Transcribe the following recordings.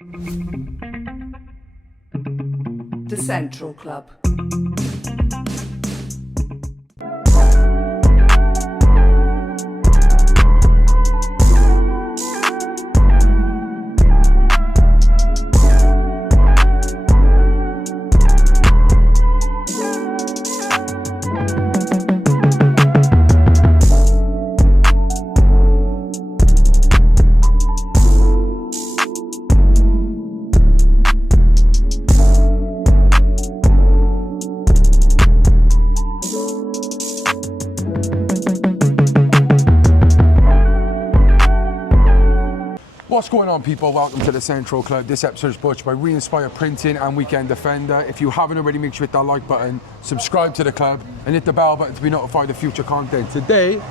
The Central Club. What's going on, people? Welcome to the Central Club. This episode is brought to you by Re-Inspire Printing and Weekend Defender. If you haven't already, make sure you hit that like button, subscribe to the club, and hit the bell button to be notified of future content. Today,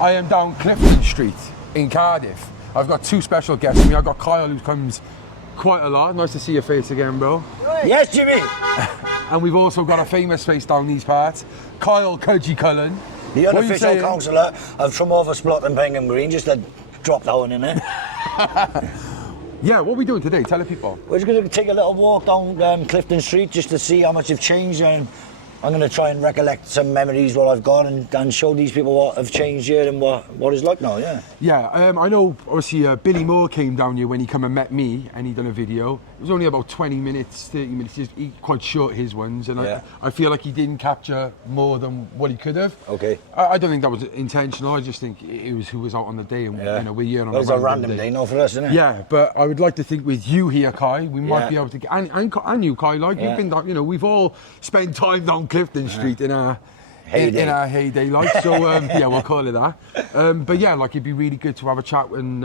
I am down Clifton Street in Cardiff. I've got two special guests with me. I've got Kyle, who comes quite a lot. Nice to see your face again, bro. Yes, Jimmy. And we've also got a famous face down these parts, Kyle Cudgy Cullen. The unofficial councillor of Tremorva, Splot and Pengham Green, just a drop down in it. Yeah, what are we doing today? Tell the people. We're just going to take a little walk down Clifton Street just to see how much have changed, and I'm going to try and recollect some memories what I've got and show these people what have changed here and what it's like now, yeah. Yeah, I know obviously Billy Moore came down here when he come and met me and he done a video. It was only about 20 minutes, 30 minutes, he quite short his ones, and yeah. I feel like he didn't capture more than what he could have. Okay. I don't think that was intentional, I just think it was who was out on the day, and you know, we're here on a random day, not for us, isn't it? Yeah, but I would like to think with you here, Kai, we might be able to get, and you, Kai, like you've been down, you know, we've all spent time down Clifton Street in our heyday, like, so yeah, we'll call it that. But yeah, like, it'd be really good to have a chat and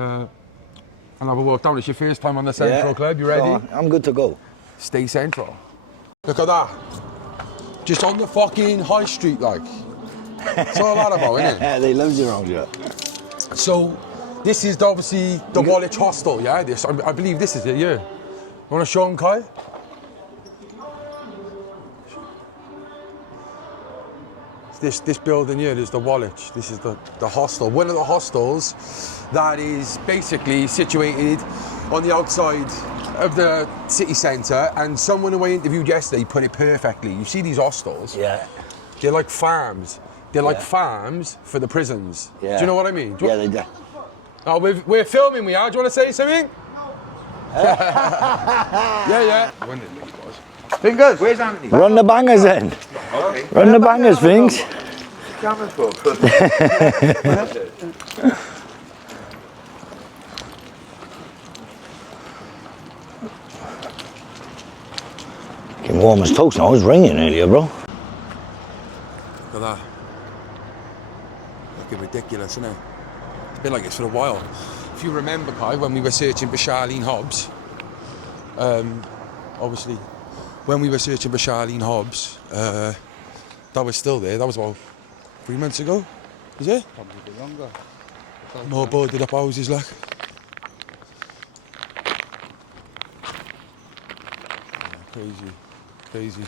have a walk down. It's your first time on the Central Club, you ready? Oh, I'm good to go. Stay central. Look at that. Just on the fucking high street, like. It's all that about, isn't it? Yeah, they love you around here. So, this is obviously the Woolwich Hostel, yeah? I believe this is it, yeah. You want to show them, Kai? This building here is the Woolwich. This is the hostel. One of the hostels that is basically situated on the outside of the city centre, and someone who I interviewed yesterday put it perfectly. You see these hostels? Yeah. They're like farms. They're like farms for the prisons. Yeah. Do you know what I mean? Yeah, they do. Oh, we're filming, we are. Do you want to say something? Yeah. Fingers, where's Anthony? Run the bangers then. Okay. Run the bangers, things. Camera's full. Getting warm as toast now. It's raining earlier, bro. Look at that. Looking ridiculous, isn't it? It's been like this for a while. If you remember, Kai, when we were searching for Charlene Hobbs, obviously, when we were searching for Charlene Hobbs, that was still there. That was about 3 months ago, is it? Probably a bit longer. More boarded up houses, like. Yeah, crazy.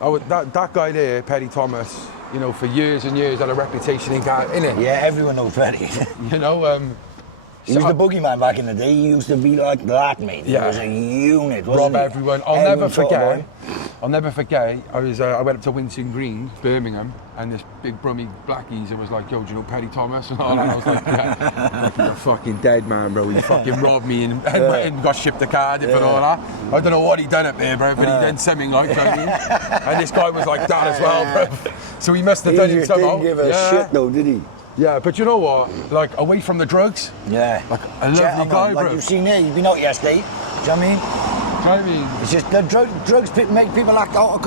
That guy there, Perry Thomas, you know, for years and years had a reputation in Cardiff, innit? Yeah, everyone knows Perry. You know, he was the boogeyman back in the day. He used to be like that, mate. Yeah. He was a unit, wasn't rob he? everyone. I'll never forget. I went up to Winton Green, Birmingham, and this big brummy black geezer was like, "Yo, do you know Perry Thomas?" And I was like, "Yeah, you're a fucking dead man, bro. He fucking robbed me and got shipped to Cardiff and all that. I don't know what he done up there, bro, but he done something like that. And this guy was like that as well, bro. So he must have done it somehow. He didn't give a shit though, did he? Yeah, but you know what? Like, away from the drugs. Yeah. Like a lovely guy, bro. Like you've seen there, you've been out yesterday. Do you know what I mean? It's just the drugs make people act out.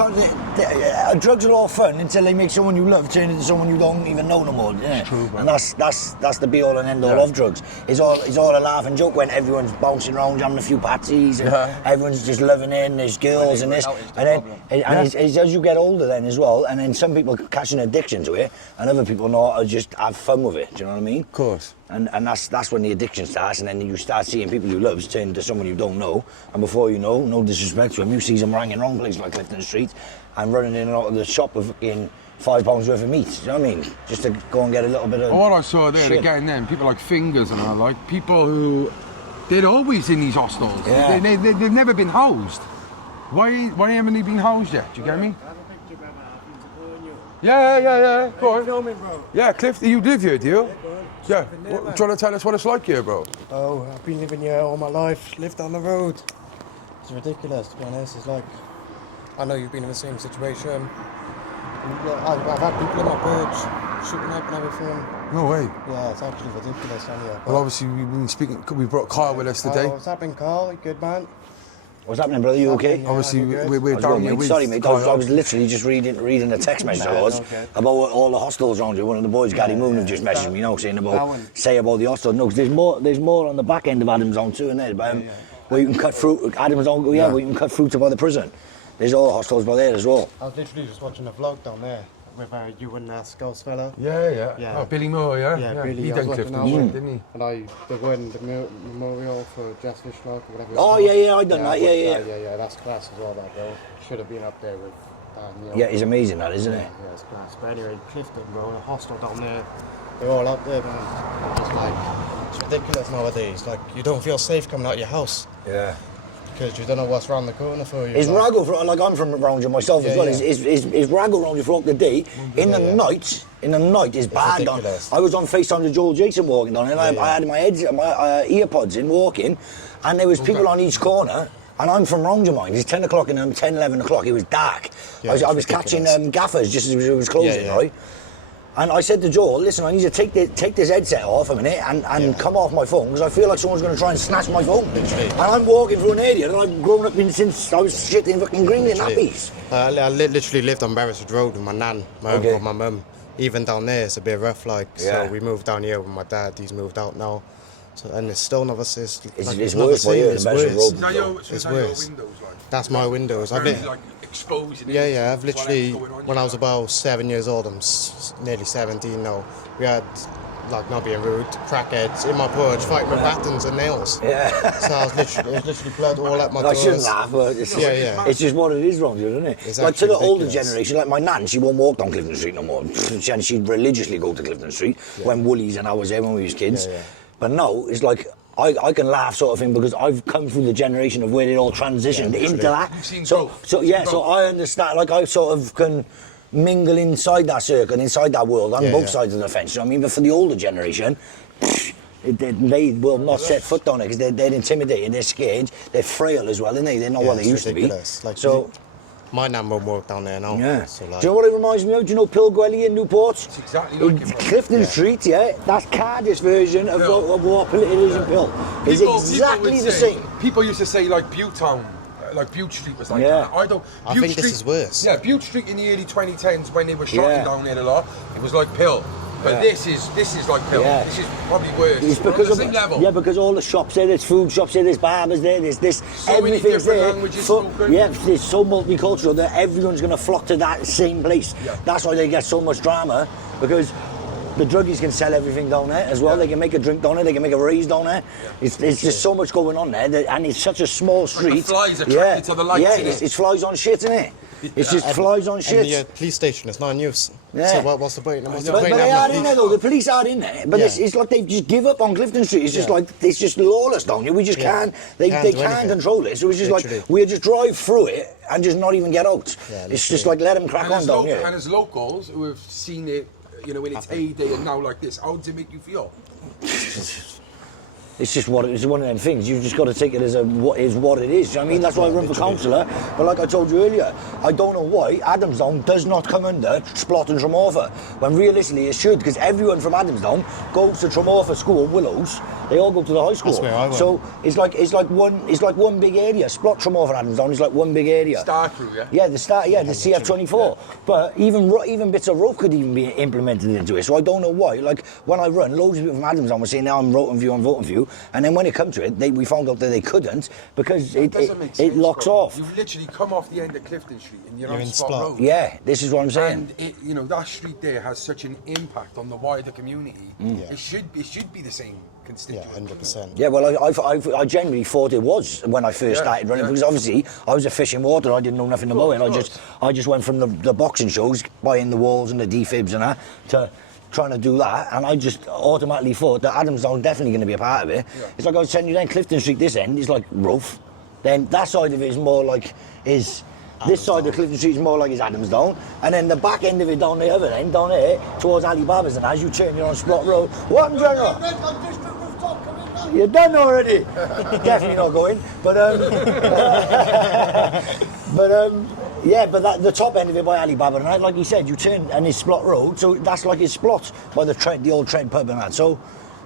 Drugs are all fun until they make someone you love turn into someone you don't even know no more. Yeah. It's true, bro. And that's the be all and end all of drugs. It's all a laugh and joke when everyone's bouncing around, having a few parties, and everyone's just loving it. And there's girls and this, and then it's as you get older then as well. And then some people catch an addiction to it, and other people know how to just have fun with it. Do you know what I mean? Of course. And that's when the addiction starts, and then you start seeing people you love turn to someone you don't know, and before you know, no disrespect to him, you see them hanging around places like Clifton Street and running in and out of the shop with fucking £5 worth of meat. You know what I mean? Just to go and get a little bit of. What I saw there, shit. again, then people like Fingers and all, like people who They're always in these hostels. Yeah. They've never been housed. Why haven't they been housed yet? Do you get me? Yeah. Go on. Filming, bro. Yeah, Cliff, you live here, do you? Yeah. been there, man. Trying to tell us what it's like here, bro? Oh, I've been living here all my life, lived on the road. It's ridiculous, to be honest. It's like, I know you've been in the same situation. And, I've had people in my purge shooting up and everything. No way. Yeah, it's actually ridiculous down here. Well, obviously, we've been speaking, we brought Kyle with us today. What's happening, Carl? You good, man? What's happening, brother? You okay? Yeah, Obviously, I'm good. we're How's it down going, here mate? with Sorry, mate. Kyle. I was literally just reading a text message of yours about all the hostels around here. One of the boys, Gary Moon, have just messaged me, saying about about the hostels. No, 'cause there's more on the back end of Adam's Zone too, isn't there? Where you can cut fruit. Adam's Zone, where you can cut fruit by the prison. There's all hostels by there as well. I was literally just watching a vlog down there with you and that Scouse fella. Yeah. Yeah. Oh, Billy Moore, yeah? Yeah, Billy. He I was done working Clifton out Street, with- didn't he? And they won the memorial for Justice Schlock or whatever. it's Oh, called. yeah, I done that, I watched yeah. Yeah, that's class as well, that bro. Should have been up there with Dan. Yeah, it's amazing that, isn't it? Yeah, it's class. But anyway, Clifton, bro, the hostel down there, they're all up there, man. It's like, it's ridiculous nowadays. Like, you don't feel safe coming out of your house Yeah. because you don't know what's around the corner for you. Is like, Raggle, like I'm from around here myself as Yeah, well, yeah. is Raggle around here throughout the day? In the night is bad. ridiculous. I was on FaceTime to Joel Jason walking down and I had my earpods in walking and there was people on each corner and I'm from round your mind. It's 10 o'clock and 10, 11 o'clock, it was dark. Yeah, I was it's catching ridiculous. gaffers just as it was closing, Yeah. right? And I said to Joel, listen, I need to take this headset off a minute and come off my phone because I feel like someone's going to try and snatch my phone. Literally. And I'm walking through an area that I've grown up in since I was shitting fucking green in that piece. I literally lived on Beresford Road with my nan, my uncle, my mum. Even down there, it's a bit rough, like. Yeah. So we moved down here with my dad. He's moved out now. So, and it's still not the same. It's worse for you, It's the Beresford worse. Road. Is that your It's windows worse. like? That's my windows. I've Very, lit- like exposing. Yeah, I've whatever's literally, going on, when I was about 7 years old, I'm nearly 17 now, we had, like, not being rude, crackheads in my porch fighting with batons and nails. Yeah. So it was literally blood all up my I doors. shouldn't laugh, but it's, Yeah. it's just what it is wrong here, isn't it? It's Like to actually the older ridiculous. generation, like my nan, she won't walk down Clifton Street no more. And she'd religiously go to Clifton Street when Woolies and I was there when we was kids. Yeah. But now, it's like, I can laugh sort of thing because I've come through the generation of where it all transitioned into that. You've seen So growth. so I understand, like I sort of can mingle inside that circle, inside that world, on both sides of the fence, you know what I mean? But for the older generation, they will not set foot down it because they're intimidated, they're scared, they're frail as well, aren't they? They're not what they it's used ridiculous. to be. Like, So, my nan won't walk down there now. yeah. So, like, Do you know what it reminds me of? Do you know Pilgwelly in Newport? It's exactly like it, bro. Clifton Street, yeah? That's Cardiff's version of what it is in Pill. It's exactly would the say- same. People used to say like Butte Town, like Butte Street was like Yeah. that. I Butte think this Street, is worse. Yeah, Butte Street in the early 2010s when they were shotting Yeah. down there a lot, it was like Pill. But Yeah. this is like Pill. Yeah. This is probably worse. It's We're on because the of same level. yeah, because all the shops there, there's food shops there, there's barbers there, there's this, So many everything's different there. languages So, spoken. yeah, it's so multicultural that everyone's going to flock to that same place. Yeah. That's why they get so much drama because the druggies can sell everything down there as well. They can make a drink down there, they can make a raise down there. It's just so much going on there, and it's such a small street. flies attracted to the lights, Yeah, innit? it's flies on shit, isn't it? It's just flies on and shit. the police station is not in use. Yeah. So what's the point? What's the But point they having are a in there though. The police are in there. But Yeah. it's like they just give up on Clifton Street. It's just Yeah. like it's just lawless down here. We just Yeah. can't. They Can't they do can't anything. control it. So it's just Literally. like we just drive through it and just not even get out. Yeah, It's just like let them crack And on as, down and here. as locals who have seen it, you know, in its heyday and now like this, how does it make you feel? It's just it's one of them things. You've just got to take it as what it is. You know what I mean? That's why I run for councillor. But like I told you earlier, I don't know why Adamsdown does not come under Splot and Tremorfa when realistically it should, because everyone from Adamsdown goes to Tremorfa School, Willows. They all go to the high school. That's where I went. So it's like one big area. Splot, Tremorfa, Adamsdown is like one big area. Star Crew, yeah? Yeah, the CF24. But even bits of rope could even be implemented into it. So I don't know why. Like when I run, loads of people from Adamsdown were saying, now I'm voting for you. And then when it comes to it, we found out that they couldn't because That doesn't make it sense, locks bro. off. You've literally come off the end of Clifton Street and you're on in Spot Splot. Road. Yeah, this is what I'm saying. And it, you know, that street there has such an impact on the wider community. Mm. It should be the same Yeah, constituent. 100%. Yeah, well, I genuinely thought it was when I first started running because obviously I was a fish in water. I didn't know nothing about it. I just went from the boxing shows, buying the walls and the defibs and that, trying to do that, and I just automatically thought that Adamstown's definitely going to be a part of it. Yeah. It's like I was telling you then, Clifton Street, this end is like rough. Then that side of it is more like this side of Clifton Street is more like Adamstown, and then the back end of it down the other end, down here, towards Alibaba's, and as you turn, you're on Splot Road. What, General? You're done already. Definitely not going. But the top end of it by Alibaba, and like you said, you turn and it's Splot Road, so that's like it's Splot by the old Trent pub and that. So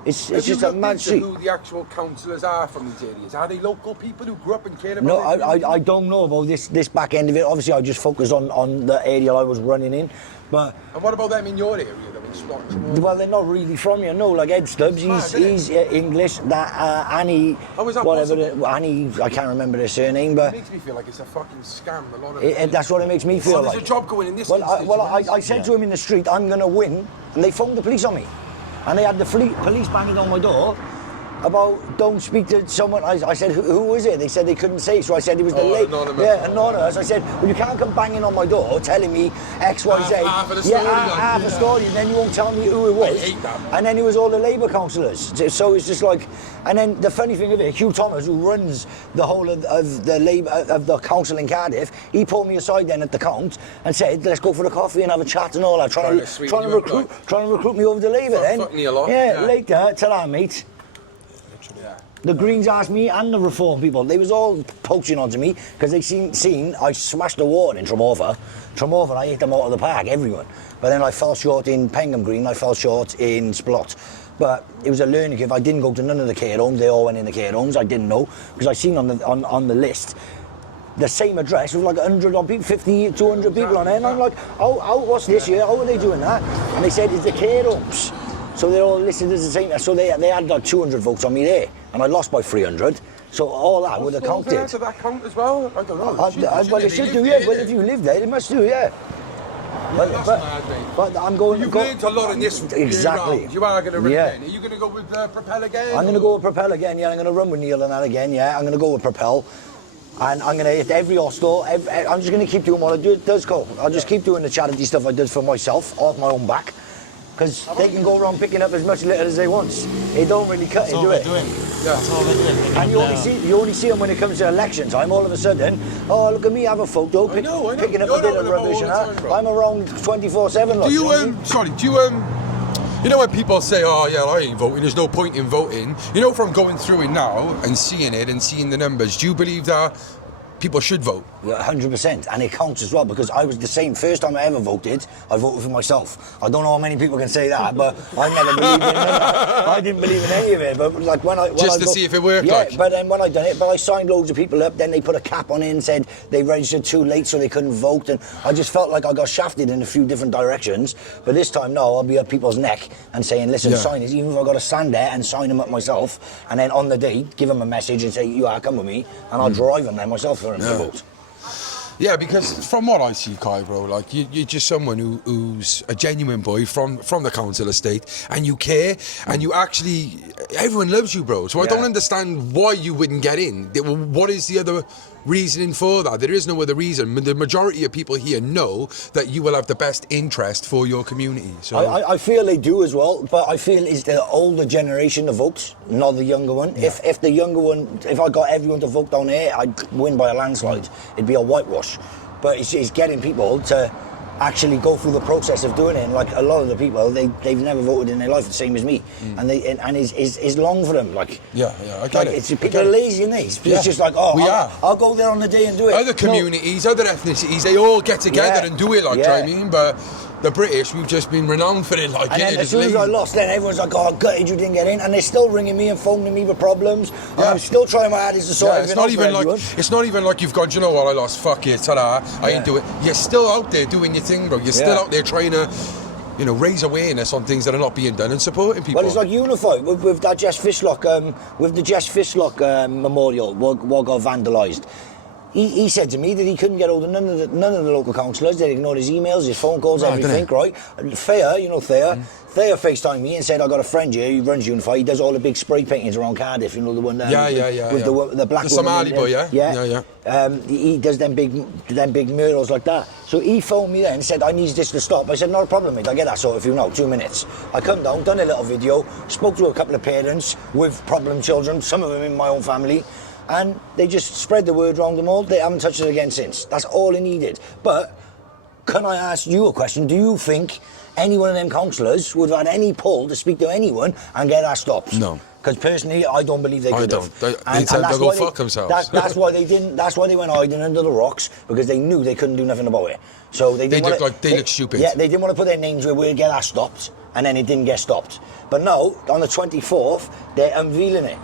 it's just a mad street. Who the actual councillors are from these areas? Are they local people who grew up in Cardiff? No, I don't know about this back end of it. Obviously, I just focused on the area I was running in. But and what about them in your area, though, in Splot? Well, they're not really from here. No, like Ed Stubbs, he's English. That Annie, how is that whatever, possible? Annie, I can't remember her surname, but it makes me feel like it's a fucking scam. A lot of it. That's what it makes me feel like. There's a job going in this. I said to him in the street, I'm going to win, and they phoned the police on me, and they had the police banging on my door about don't speak to someone. I said, who was it? They said they couldn't say, so I said it was the late. Anonymous. Yeah, anonymous. I said, well, you can't come banging on my door telling me X, Y, Z. Half of the story. Half the story, and then you won't tell me who it was. I hate that, man. And then it was all the Labour councillors. So it's just like, and then the funny thing of it, Hugh Thomas, who runs the whole of the Labour of the council in Cardiff, he pulled me aside then at the count and said, let's go for a coffee and have a chat and all that, trying to recruit me over to Labour. Then, fucking you a lot. yeah, later, ta-ra, mate. The Greens asked me and the Reform people, they was all poaching onto me because they seen I smashed the water in Tremorfa. Tremorfa, I hit them out of the park, everyone. But then I fell short in Pengham Green, I fell short in Splot. But it was a learning curve. I didn't go to none of the care homes, they all went in the care homes. I didn't know because I seen on the list the same address with like 100 odd people, 50, 200 people on it. And I'm like, oh, what's this here? How are they doing that? And they said it's the care homes. So they're all listed as the same. So they had like 200 votes on me there, and I lost by 300. So all that would have counted. Does that count as well? I don't know. Well, they should do, yeah. Well, if you live there, they must do, yeah. But I'm going. You've learned a lot in this. Exactly. You are going to run again. Are you going to go with Propel again? I'm going to go with Propel again. Yeah, I'm going to run with Neil and that again. Yeah, I'm going to go with Propel. And I'm going to hit every hostel. I'm just going to keep doing what I do. Does go. I'll just keep doing the charity stuff I did for myself, off my own back. Because they can go around picking up as much litter as they want. They don't really cut it, do it? Yeah. That's all they're doing. And you only see them when it comes to election time. All of a sudden, oh, look at me, have a photo, picking up a bit of rubbish and that. I'm around 24/7. Do you know when people say, oh yeah, I ain't voting, there's no point in voting. You know, from going through it now and seeing it and seeing the numbers, do you believe that people should vote? Yeah, 100%, and it counts as well because I was the same. First time I ever voted, I voted for myself. I don't know how many people can say that, but I never believed in it. I didn't believe in any of it. But like when I see if it worked. Yeah, but then when I done it, I signed loads of people up. Then they put a cap on it and said they registered too late, so they couldn't vote. And I just felt like I got shafted in a few different directions. But this time, no, I'll be up people's neck and saying, listen, sign it. Even if I got to stand there and sign them up myself, and then on the day give them a message and say, you are come with me, and I'll drive them there myself for them to vote. Yeah, because from what I see, Kai, bro, like you're just someone who's a genuine boy from the council estate, and you care, and you actually, everyone loves you, bro. So I don't understand why you wouldn't get in. What is the other reasoning for that? There is no other reason. The majority of people here know that you will have the best interest for your community. So I feel they do as well, but I feel it's the older generation that votes, not the younger one. Yeah. If the younger one, if I got everyone to vote down here, I'd win by a landslide. It'd be a whitewash. But it's getting people to actually go through the process of doing it. And like a lot of the people, they've never voted in their life the same as me, and it's long for them. Like I get it. People are lazy, in these. It's just like I'll go there on the day and do it. Other communities, other ethnicities, they all get together and do it. Like, do you know what I mean? But the British, we've just been renowned for it. Like, and then as soon as I lost, then everyone's like, "Oh, gutted you didn't get in," and they're still ringing me and phoning me with problems. And I'm still trying my hardest to sort it's not even like you've gone, do you know what, I lost, fuck it, ta-da, I ain't do it. You're still out there doing your thing, bro. You're still out there trying to, raise awareness on things that are not being done and supporting people. Well, it's like Unify with that Jess Fishlock, with the Jess Fishlock memorial what got vandalised. He said to me that he couldn't get hold of none of the local councillors. They ignored his emails, his phone calls, everything, right? Thea, you know Thea. Thea FaceTimed me and said, I got a friend here, he runs Unify, he does all the big spray paintings around Cardiff, you know, the one with the black the Somali boy, yeah? Yeah. He does them big murals like that. So he phoned me then and said, I need this to stop. I said, not a problem, mate, I'll get that sorted for you now, 2 minutes. I come down, done a little video, spoke to a couple of parents with problem children, some of them in my own family, and they just spread the word around them all. They haven't touched it again since. That's all it needed. But can I ask you a question? Do you think any one of them councillors would have had any pull to speak to anyone and get that stopped? No. Because personally, I don't believe they could have. They go fuck themselves. That's why they didn't. That's why they went hiding under the rocks, because they knew they couldn't do nothing about it. So they didn't. They look stupid. Yeah, they didn't want to put their names where we'd get that stopped, and then it didn't get stopped. But now, on the 24th, they're unveiling it.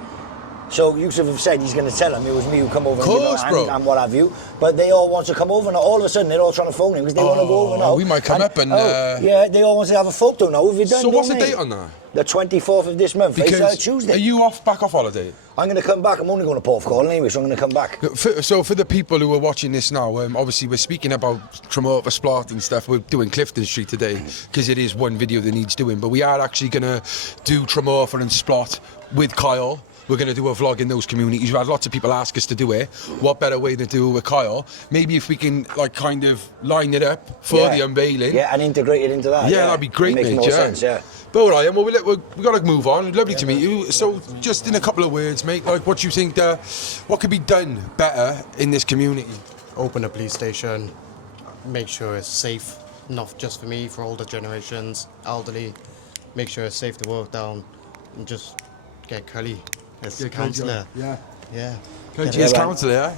So Yusuf have said he's going to tell them it was me who come over and what have you. But they all want to come over now. All of a sudden, they're all trying to phone him because they want to go over now. We might come up and... yeah, they all want to have a photo now. Have you done? So what's the date on that? The 24th of this month. Because it's Tuesday. Are you back off holiday? I'm going to come back. I'm only going to Porthcawl anyway, so I'm going to come back. So for the people who are watching this now, obviously we're speaking about Tremor Splot and stuff. We're doing Clifton Street today because it is one video that needs doing. But we are actually going to do Tremor and Splot with Kyle. We're going to do a vlog in those communities. We've had lots of people ask us to do it. What better way than do it with Kyle? Maybe if we can kind of line it up for the unveiling. Yeah, and integrate it into that. Yeah, that'd be great, makes mate. More sense, yeah. But all right, we've got to move on. Lovely to meet you. So just in a couple of words, mate, what do you think, what could be done better in this community? Open a police station, make sure it's safe, not just for me, for older generations, elderly. Make sure it's safe to walk down, and just get Cully as counsellor. Yeah. Yeah. As counsellor, yeah?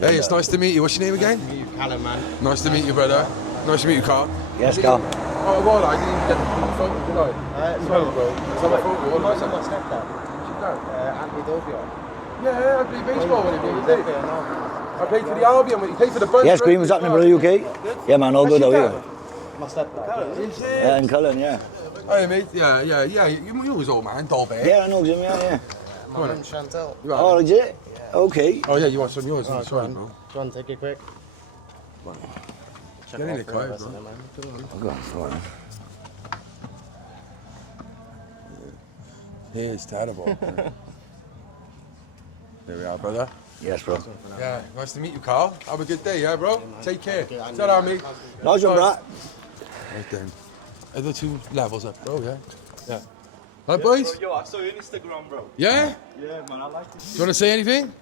Hey, it's nice to meet you. What's your name again? Nice to meet you, Callum, man. Nice to meet you, brother. Nice to meet you, Carl. Yes, Carl. Oh, well, I didn't even get the photo, did I? Sorry, bro. It's on my photo. What was What's that? Anthony Dobio. Yeah, I played baseball with him, did I played for the Albion when he played for the Buns. Yes, Green, was happening, brother? You okay? Yeah, man, all good, how are you? My stepdad. Yeah, in Cullen, yeah. Hey, mate. Yeah. You was old man, Dolby. Yeah, I know Jim, yeah. My name's Chantel. Oh, is it? Okay. Oh, yeah, you want some yours? Oh, Sorry, do bro. you want to take it quick? Check Get in off the for car, us, bro. man. I'll go on for it. Yeah, it's terrible. There we are, brother. Yes, bro. Yeah, nice to meet you, Carl. Have a good day, yeah, bro? Take care. Ta-ra, mate. Nice one, bro. Right then. Are the 2 levels up, bro, yeah? Yeah. Hi, boys? Yo, I saw your Instagram, bro. Yeah? Yeah, man, I like it. Do you want to say anything?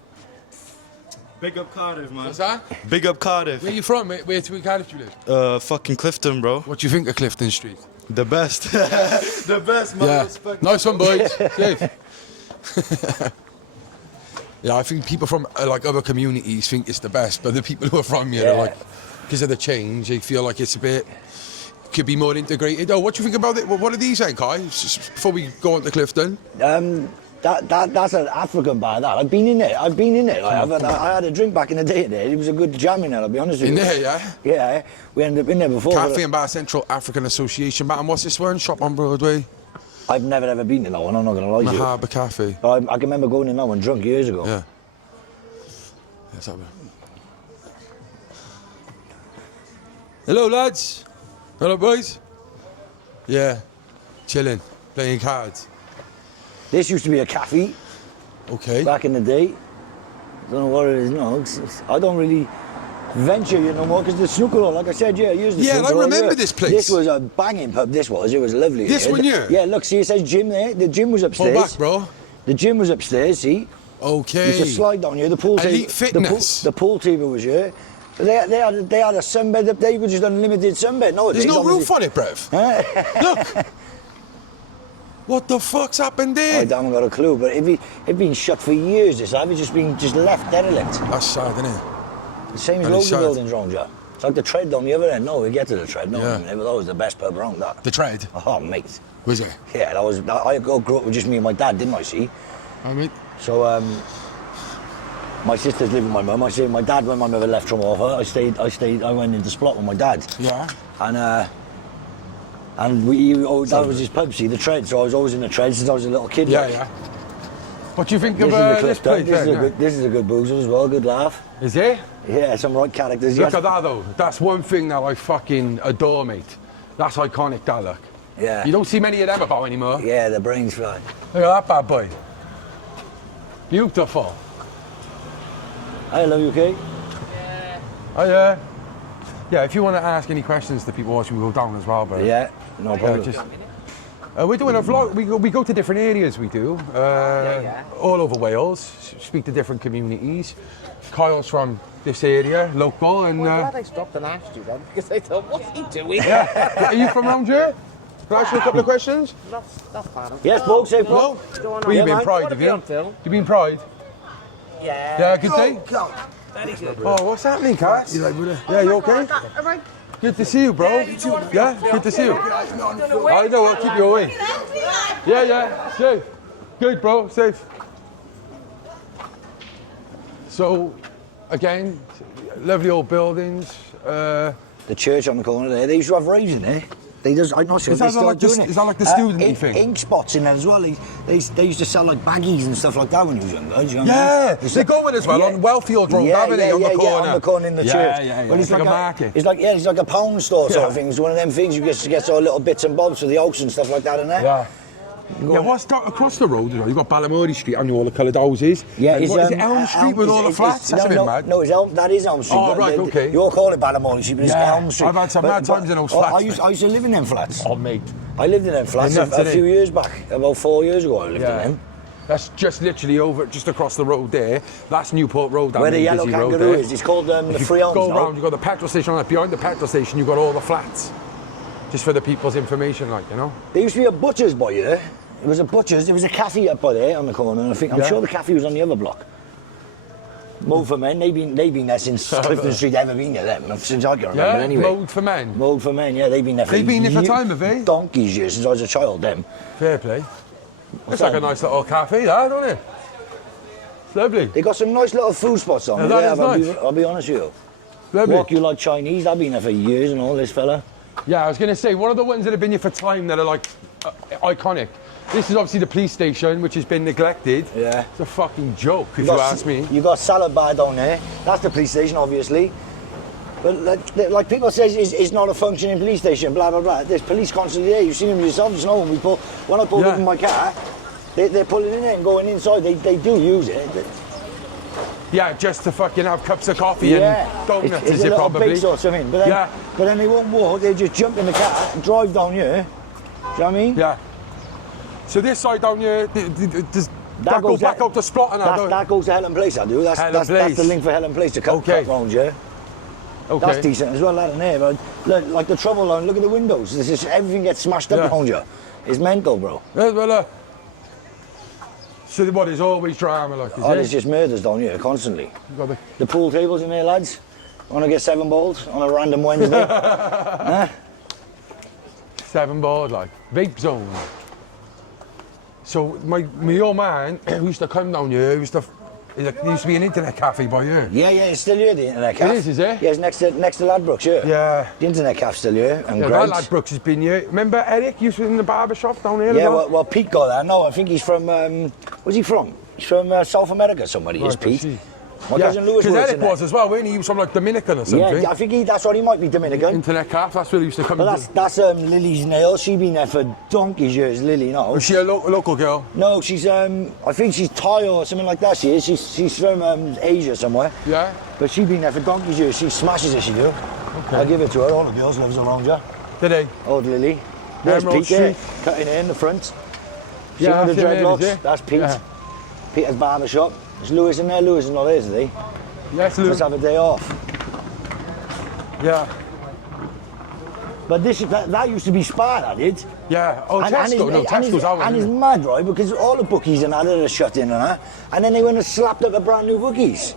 Big up Cardiff, man. What's that? Big up Cardiff. Where you from, mate? Where Cardiff do you live? Fucking Clifton, bro. What do you think of Clifton Street? The best. The best, man. Yeah. Nice one, boys. Safe. Yeah, I think people from other communities think it's the best, but the people who are from here are because of the change, they feel like it's a bit, could be more integrated. Oh, what do you think about it? What are these then, Kai? Before we go on to Clifton. That's an African bar, that. I've been in it. I had a drink back in the day there. It was a good jam in there, I'll be honest with you. In there, yeah? Yeah, we ended up in there before. Cafe and Bar Central African Association. And what's this one? Shop on Broadway. I've never ever been in that one, I'm not going to lie to you. Harbour Cafe. But I can remember going in that one drunk years ago. Yeah. Let's have a... Hello, lads. Hello, boys. Yeah. Chilling. Playing cards. This used to be a cafe Okay. back in the day. Don't know what it is now. I don't really venture here no more because the snooker hall, like I said, years the Yeah, snooker I hall, remember this place. This was a banging pub, this was. It was lovely. This one here? Yeah, look, see, it says gym there. The gym was upstairs. Pull back, bro. The gym was upstairs, see? Okay. You just slide down here. The pool Elite table, fitness. The pool table was here. They had a sunbed up there. You could just unlimited sunbed. Nowadays, There's no obviously- roof on it, bruv. Look. What the fuck's happened I there? haven't got a clue, but it'd been shut for years. This have it's been left derelict. That's sad, isn't it? The same as And loads it's of sad. buildings around here. It's like the Tread down the other end. No, we get to the Tread. No, Yeah. that was the best pub around that. The Tread. Oh, mate. Was it? Yeah, I grew up with just me and my dad, didn't I? See. I mean, So my sisters live with my mum. I say my dad when my mother left from off her. I went into Splot with my dad. yeah. And that was his pub, see, the Tread. So I was always in the Tread since I was a little kid. Yeah, like. yeah. What do you think This of is the this Clifton. place? This is then, a good. This is a good boozer as well. Good laugh. Is it? Yeah, some right characters. Look yes. at that though. That's one thing that I fucking adore, mate. That's iconic, that look. Yeah. You don't see many of them about anymore. Yeah, the brains fly. Look at that bad boy. Beautiful. I love you, Kate. Oh yeah, if you want to ask any questions to people watching, we'll go down as well, bro. Yeah, no problem. We're doing a vlog. We go to different areas. We do all over Wales. Speak to different communities. Kyle's from this area, local, and. I'm glad I stopped and asked you then, because I thought, what's he doing? Yeah. Are you from around here? Can I ask you a couple of questions? That's fine. Yes, folks, say Hello? Going on? Well, you've been man. Pride, Wanna have be you? on film? You've been Pride? Yeah. Yeah, good day? Very good. Oh, what's happening, Cass? Yeah, you okay? Good to see you, bro. Yeah, good to see you. I know, I'll keep you away. Yeah, safe. Good, bro, safe. So, again, lovely old buildings. The church on the corner there, they used to have raves in there. They just, I'm not sure Is they're that still like the- doing it. is that like the student-y ink, thing? Ink spots in there as well. They used to sell like baggies and stuff like that when you was younger. Do you know what I Yeah, mean? they go in as well on Wellfield Road, haven't they, on the corner? on the corner in the Yeah, church. yeah, Well, it's like a market. It's like it's like a pound store sort of Yeah. thing. It's one of them things you get all little bits and bobs for the oaks and stuff like that in there. Yeah. Yeah, what's that across the road? You've got Balamory Street and all the coloured houses. Yeah, and it's, what, is it Elm Street with all the flats? That's a bit mad. No, it's Elm. That is Elm Street. Oh, right, okay. You all call it Balamory Street, but it's Yeah, Elm Street. I've had some mad times in those flats, I used to live in them flats. Oh, mate. I lived in them flats Enough a today. few years back. About 4 years ago, I lived in Yeah. them. That's just literally over, just across the road there. That's Newport Road, that Where the main yellow busy road kangaroo there. is, it's called the If you Free Homes go now. around, you've got the petrol station on it. Behind the petrol station, you've got all the flats. Just for the people's information, like, you know? There used to be a butcher's by here. It was a butcher's, there was a cafe up by there on the corner, and I'm Yeah. sure the cafe was on the other block. Mode for Men, they've been there since Clifton Street ever been there, them, since I can remember Yeah, anyway. Mode for Men. Mode for Men, yeah, they've been there for They've been there for years. time, have they? Donkey's years since I was a child, them. Fair play. It's that? like a nice little cafe, that, don't it? It's lovely. They got some nice little food spots on Yeah, there. that is nice. I'll be honest with you. Lovely. Walk you like Chinese, I've been there for years and all, this fella. Yeah, I was going to say, one of the ones that have been here for time that are like iconic. This is obviously the police station, which has been neglected. Yeah. It's a fucking joke, if you ask me. You got Salad Bar down there. That's the police station, obviously. But like people say, it's not a functioning police station, blah, blah, blah. There's police constantly there. You've seen them yourself, you know, when I pulled up in my car, they're pulling in it and going inside. They do use it. Yeah, just to fucking have cups of coffee and donuts, It's is a it little probably? base or something. But then they won't walk, they just jump in the car and drive down here. Do you know what I mean? Yeah. So this side down here, does that go goes back out to Splotton now, don't it? That goes to Helen Place, I do. That's Place. the link for Helen Place to cut round here. Okay. That's decent as well, that in there. But like the trouble line, look at the windows. This is, everything gets smashed up around you. It's mental, bro. Yeah, well, so what, there's always drama, like, is There's it? just murders down here constantly. You got The pool tables in there, lads. Want to get 7 balls on a random Wednesday? Huh? 7 ball, like, vape zone. So my old man who used to come down here, there used to be an internet cafe by here. Yeah, it's still here, the internet cafe. It is it? Yeah, it's next to Ladbrokes, yeah. Yeah. The internet cafe's still here, and Yeah, great. that lad Brooks has been here. Remember Eric used to be in the barber shop down here? Yeah, as well? well, Pete got that. No, I think he's from, where's he from? He's from South America, somebody is, Right, I Pete. see. My cousin Lewis because works Eric in there. was as well, wasn't he? He was from like Dominican or something. Yeah, I think that's what he might be, Dominican. Internet cafe, that's where he used to come. But that's Lily's nails. She's been there for donkey's years, Lily, no. Was she a local girl? No, she's, I think she's Thai or something like that, she is. She's from Asia somewhere. Yeah. But she's been there for donkey's years. She smashes it, she do. Okay. I'll give it to her. All the girls lives around you. Did they? Old Lily. There's Emerald Pete there, Street. cutting in the front. See Yeah, with the that's him there, is dreadlocks? it? That's Pete. Yeah. Peter's barber shop. Is Lewis in there? Lewis is not there, is he? Yes, Lou. Let's have a day off. Yeah. But that used to be Spa, that did. Yeah. Oh, Tesco. No, Tesco's out. And it's mad, right? Because all the bookies and that are shut in and that. And then they went and slapped up a brand new bookies.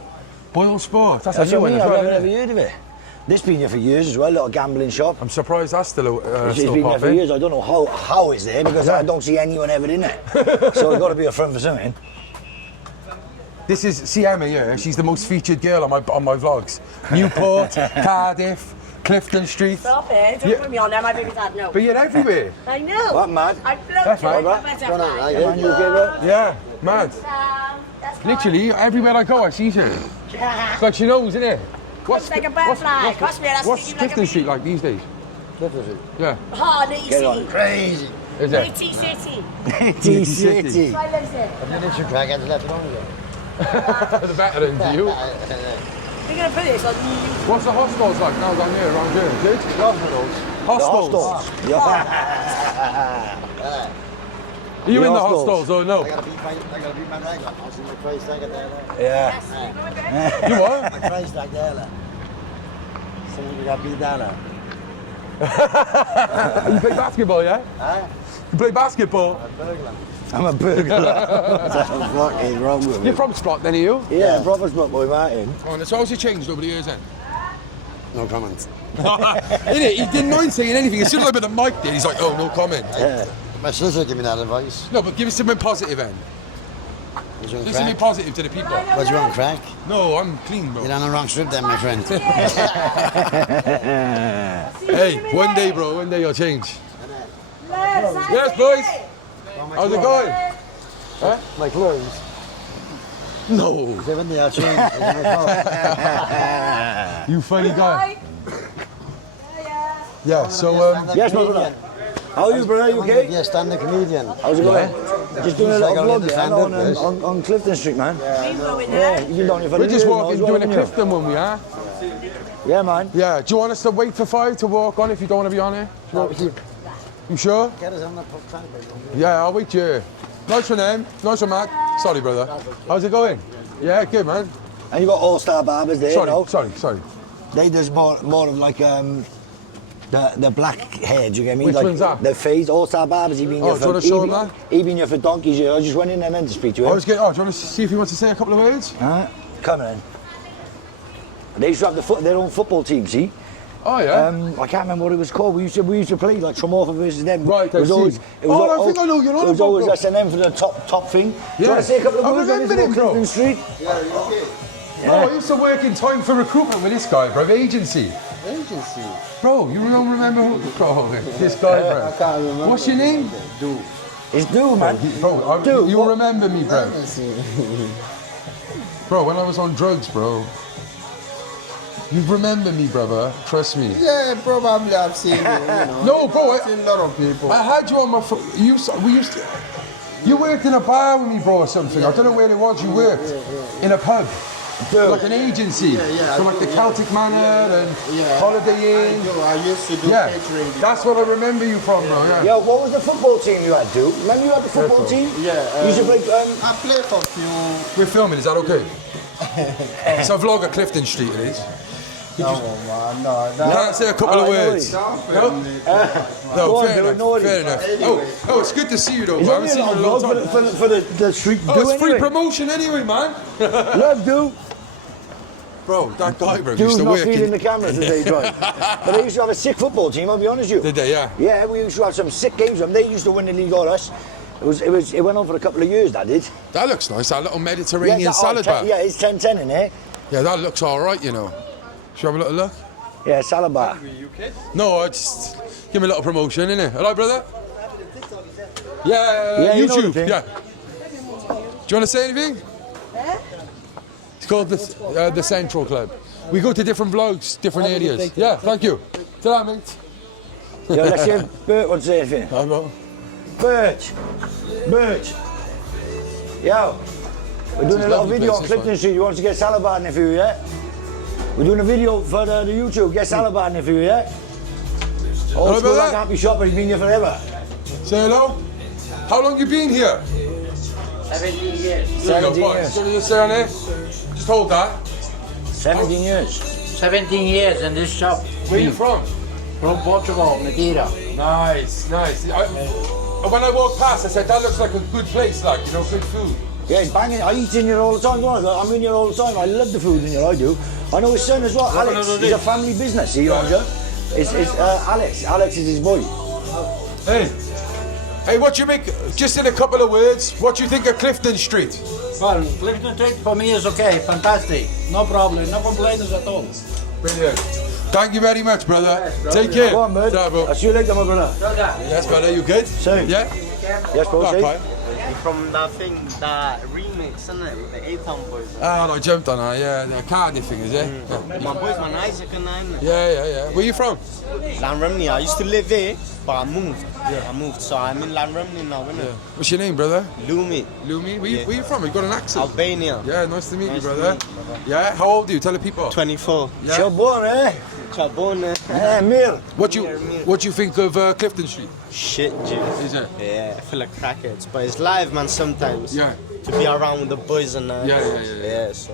Boyle Sport. That's That's a new what I one mean. as well, I've never isn't it? heard of it. This been here for years as well, little gambling shop. I'm surprised that's still It's still been there for popping. years. I don't know how it's there because I don't see anyone ever in it. So it's got to be a front for something. This is, see Emma here, she's the most featured girl on my vlogs. Newport, Cardiff, Clifton Street. Stop it, don't put me on there, my baby dad, no. But you're everywhere. I know. What, mad? I float That's you right. like a butterfly. Yeah, man, you give it. Yeah, mad. That's Literally, everywhere I go, I see her. It's like she knows, isn't it? Looks like a butterfly. Cost me, that's What's sticking like a Clifton Street like these days? Clifton Street. Yeah. Oh, Nitty Get on. City. Crazy. Is it? Nitty City. T-City. I lives here. Have you literally crack and left it on again? The veteran to you. We're going to put this on What's the hostels like now down here, around here? Good? Hostels. Yeah. Are you The in the hostels. hostels or no? I gotta beat my leg up. I'll see my price tag there. Yeah. You what? My price tag there. So you gotta beat down now. You play basketball, yeah? Huh? You play basketball? I'm a burglar. What the fuck is wrong with me? You're from Sprott then, are you? Yeah, proper spot boy, Martin. Oh, and so how's it changed over the years then? No comments. Innit? He didn't mind saying anything. As soon as I put the mic there, he's like, oh, no comment. Yeah. My sister gave me that advice. No, but give us something positive then. What you want Give something crack? positive to the people. What you want crack? No, I'm clean, bro. You're on the wrong strip then, my friend. Hey, one day, bro, one day you'll change. Yes, boys. How's it going? Huh? My clothes. No. 70 I'll change. You funny guy. Yeah, so, Yes, my brother. How are you, brother? You okay? Yeah, stand-up comedian. How's it going? Just doing a little Like vlog only there stand-up, on Clifton Street, man. We go in Yeah, there. you've been down here for we're the just year now walking, as well, doing a haven't you? Clifton one, we are. Yeah, man. Yeah, do you want us to wait for 5 to walk on if you don't want to be on here? You sure? Get us on the pub. Yeah, I'll wait here. Nice one, Em. Nice one, Matt. Sorry, brother. How's it going? Yeah, good, man. And you got all-star barbers there, you know. Sorry. They does more of like the black hair, do you get me? Which like, one's that? The face, all-star barbers. He been Oh, here do you for wanna show him that? he been here for donkeys. I just went in there then to speak to him. Do you want to see if he wants to say a couple of words? Come in. They used to have their own football team, see? Oh, yeah. I can't remember what it was called. We used to play like Tromorfa versus them. Right, I see. I think I know you're on. It was about, always bro. S&M for the top thing. Do you Yeah. want to say a couple I of words on this remember about him, bro. Clifton Street? Oh, I used to work in time for recruitment with this guy, bro. Agency. Agency. Bro, you don't remember who? Bro, this guy, bro. I can't remember. What's your name? It's Dude, man. Bro, Dude, you what? remember me, bro. Bro, when I was on drugs, bro. You remember me, brother. Trust me. Yeah, probably I've seen you know. No, bro. I've seen a lot of people. I had you on my phone. You worked in a bar with me, bro, or something. I don't know where it was. You worked in a pub. Dude. Like an agency. Yeah, So like the Celtic Manor and Holiday Inn. I used to do Yeah, catering. that's what I remember you from, bro. Yeah. Yo, what was the football team you had, Dude? Remember you had the football bro. team? Yeah, You used to play. I play for a few. We're filming. Is that okay? It's a vlog at Clifton Street. It is. No, man, no. You can't say a couple of words. Go No, on, fair do it, enough. no Fair enough. Oh, it's good to see you though. He's I haven't only seen you an in a long vlog time. for the street. Oh, Do it's free anyway. promotion anyway, man. Love, Dude. Bro, that guy, bro, used Dude's to not work feeding in... the cameras as they drive. But they used to have a sick football team, I'll be honest with you. Did they, yeah? Yeah, we used to have some sick games. They used to win the league or us. It went on for a couple of years, that did. That looks nice, that little Mediterranean salad bar. Yeah, it's 10-10 in there. Yeah, that looks all right, you know. Should we have a little look? Yeah, salad bar. No, I just give me a little promotion, innit? Hello, brother? Yeah, Yeah, you know the YouTube, thing. yeah. Do you want to say anything? It's called the Central Club. We go to different vlogs, different areas. Yeah, thank you. Ta-ra, mate. Yeah, let's see if Bert wants to say anything. I know. Bert. Yo, we're doing a little lovely video place, on this Clifton one. Street. You want to get salad bar in a few, yeah? We're doing a video for the YouTube. Get salad bar in a few, yeah? Hello, Old school brother. like happy shopper. He's been here forever. Say hello. How long you been here? 17 years. There you go, 17 boys. years. Do you want to say on there? Just hold that. 17 years. 17 years in this shop. Where you from? From Portugal, Madeira. Nice, nice. When I walked past, I said, that looks like a good place, like, you know, good food. Yeah, it's banging. I eat in here all the time, don't I? I'm in here all the time. I love the food in here, I do. I know his son as well, Alex. He's a family business, he owns it. It's Alex. Alex is his boy. Hey, Hey, what do you make? Just in a couple of words, what do you think of Clifton Street? Well, Clifton Street for me is okay, fantastic. No problem, no complaints at all. Brilliant. Thank you very much, brother. Take care. Go on, bud. Ta, bro. I'll see you later, my brother. Yes, brother, you good? Same. Yeah? Yes, bro. Right, See? bye. From that thing, that remix, isn't it? With the A-Town boys. Ah, I jumped on that, yeah. The Cardiff thing, is it? My boys, man, Isaac and I. Yeah. Where you from? Lanremni. I used to live there, but I moved. I moved, so I'm in Lanremni now, innit? What's your name, brother? Lumi, Lumi? Where you from? You got an accent? Albania. Yeah, nice to meet you, Nice to brother. meet you, brother. Yeah, how old are you? Tell the people. 24. Yeah. Chobon, eh? Chabone. Mir. What you think of Clifton Street? Shit, G. Is it? Yeah, I feel like crackheads, but it's live, man, sometimes. Yeah. To be around with the boys and that. Yeah. Yeah, so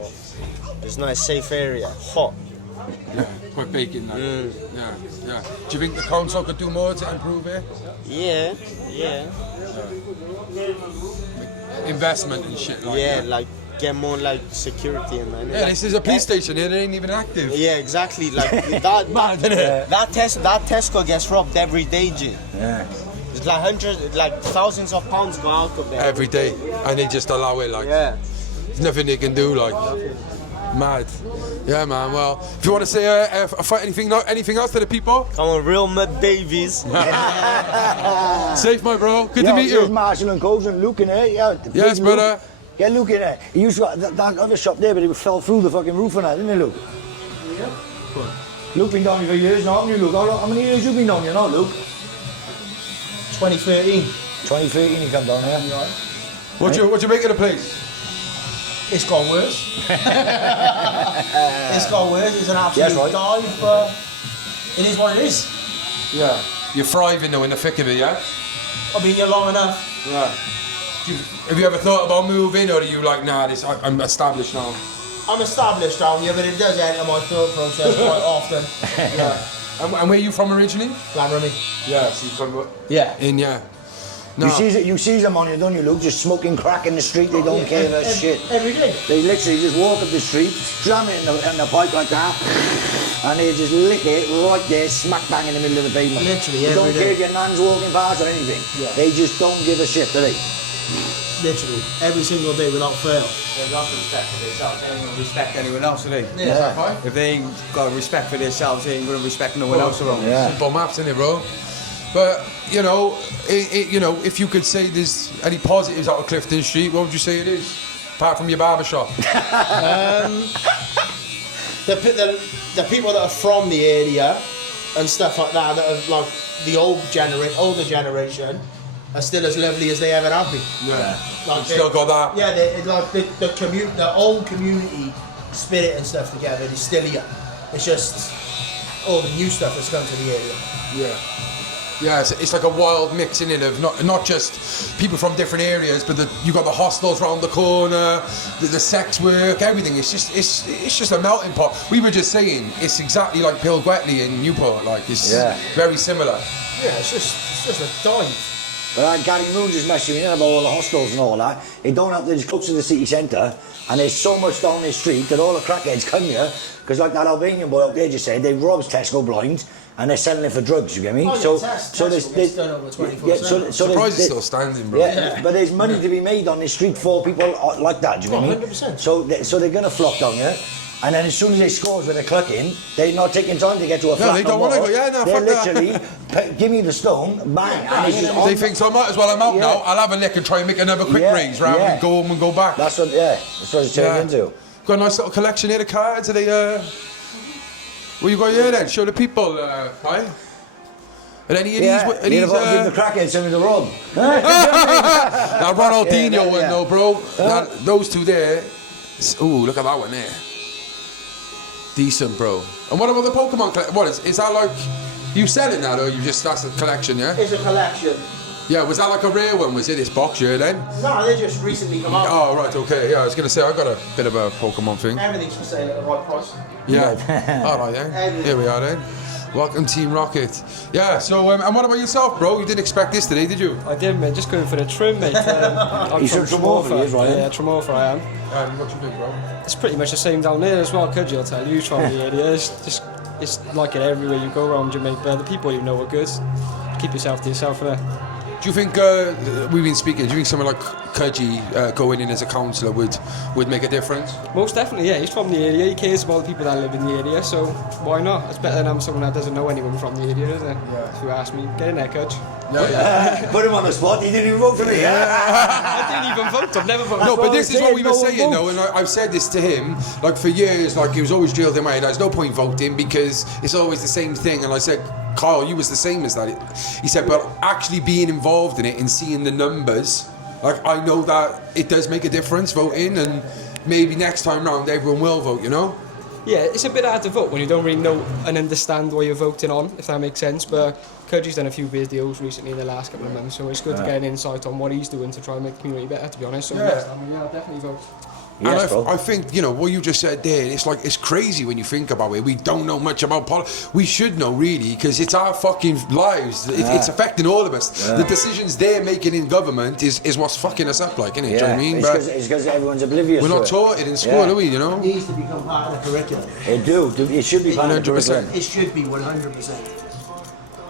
it's not a safe area. Hot. Yeah, quite bacon. Like. Yeah. Do you think the council could do more to improve it? Yeah. Investment and shit like Yeah, that. like get more like security and that. Yeah, this is a police station here, they ain't even active. Yeah, exactly. Like that Tesco gets robbed every day, G. Yeah. It's like hundreds, like thousands of pounds go out of there. Every day, and they just allow it, like, Yeah. there's nothing they can do, like, mad. Yeah, man, well, if you want to say anything else to the people? Come on, real mud babies. Safe, my bro, good to meet Here's you. Marshall and Coles and Luke in there. Yeah, Yes, Luke. brother. Get Luke in there. He used to got that other shop there, but it fell through the fucking roof and that, didn't it, Luke? Yeah. Luke been down here for years now, haven't you, Luke? How many years you been down here now, Luke? 2013. 2013 he come down here. What you make of the place? It's got worse. It's got worse. It's an absolute Yes, right. dive, but it is what it is. Yeah. You're thriving though in the thick of it, yeah? I've been here long enough. Right. Have you ever thought about moving, or are you like, nah, I'm established now? I'm established down here, but it does enter my thought process quite often. Yeah. And where are you from originally? Lanremy. Yeah, so you're from Yeah. yeah. No. You see them on you, don't you, Luke? Just smoking crack in the street. They don't care about shit. Every day. They literally just walk up the street, jam it in the pipe like that, and they just lick it right there, smack bang in the middle of the pavement. Literally They don't every care day. if your nan's walking past or anything. Yeah. They just don't give a shit, do they? Literally. Every single day without fail. They've got respect for themselves, they ain't going to respect anyone else, are they? Yeah. If they ain't got respect for themselves, they ain't going to respect no one else around. Yeah. Simple maths, innit, bro? But, you know, if you could say there's any positives out of Clifton Street, what would you say it is? Apart from your barber shop. The people that are from the area and stuff like that are like the older generation are still as lovely as they ever have been. Yeah. Like Still got that. Yeah, it's like the old community spirit and stuff together is still here. It's just all the new stuff that's come to the area. Yeah. Yeah, it's like a wild mix in it of not just people from different areas, but you got the hostels round the corner, the sex work, everything. It's just a melting pot. We were just saying it's exactly like Pilgwetley in Newport. Like it's very similar. Yeah, it's just a dive. But Gary Moon just messing me in about all the hostels and all that. It don't have to just close to the city centre, and there's so much down this street that all the crackheads come here, because like that Albanian boy up there just said, they robbed Tesco blinds and they're selling it for drugs, you get me? Oh, yeah, so there's done over 24/7. Surprised it's still standing, bro. Yeah, but there's money to be made on this street for people like that, do you get me? 100%. So they're going to flock down here. And then as soon as they scores with a clucking, they're not taking time to get to a flat. they don't want to go. Yeah, no, they're fuck that. literally, give me the stone, bang. And it's just They think so. I might as well. I'm out Yeah. now. I'll have a lick and try and make another quick raise rather than go home and go back. That's what it's turned into. Got a nice little collection here of cards. Are they? What you got here then? Show the people. Right? Are any of these? Yeah, Are these? give the crackheads some of the rob. That Ronaldinho one yeah. though, bro. Those two there. Ooh, look at that one there. Decent, bro. And what about the Pokemon? What is that like? You selling that or you just that's a collection? Yeah. It's a collection. Yeah. Was that like a rare one? Was it this box here then? No, they just recently come out. Oh right, okay. Yeah, I was gonna say I got a bit of a Pokemon thing. Everything's for sale at the right price. Yeah. All right then. Here we are then. Welcome Team Rocket. Yeah. So and what about yourself, bro? You didn't expect this today, did you? I did, mate. Just going for the trim, mate. I'm He's from Tremorfa, he is, right? Yeah, Tremorfa I am. What you think, bro? It's pretty much the same down there as well, could you? I'll tell you, from the area. It's like it everywhere you go around Jamaica. The people you know are good. Keep yourself to yourself, innit? Do you think we've been speaking? Do you think someone like Kudgy going in as a councillor would make a difference? Most definitely, yeah. He's from the area. He cares about the people that live in the area. So why not? It's better than having someone that doesn't know anyone from the area, isn't it? Yeah. If you ask me, get in there, Kudge. Put him on the spot. He didn't even vote for me. I didn't even vote. I've never voted. No, but this is what we were saying though, and I've said this to him like for years. Like he was always drilled in my head. There's no point voting because it's always the same thing. And I said, Kyle, you was the same as that. He said, but actually being involved in it and seeing the numbers, like I know that it does make a difference voting, and maybe next time round everyone will vote. You know. Yeah, it's a bit hard to vote when you don't really know and understand what you're voting on, if that makes sense. But Kudgy's done a few big deals recently in the last couple of months, so it's good to get an insight on what he's doing to try and make the community better, to be honest. So next time, yeah, I'll definitely vote. Yes, and I think, you know, what you just said there, it's like, it's crazy when you think about it. We don't know much about politics. We should know, really, because it's our fucking lives. It's affecting all of us. The decisions they're making in government is what's fucking us up, like, innit? Do you know what I mean? It's because everyone's oblivious. We're not taught it in school, are we, you know? It needs to become part of the curriculum. It should be part of the curriculum. It should be 100%.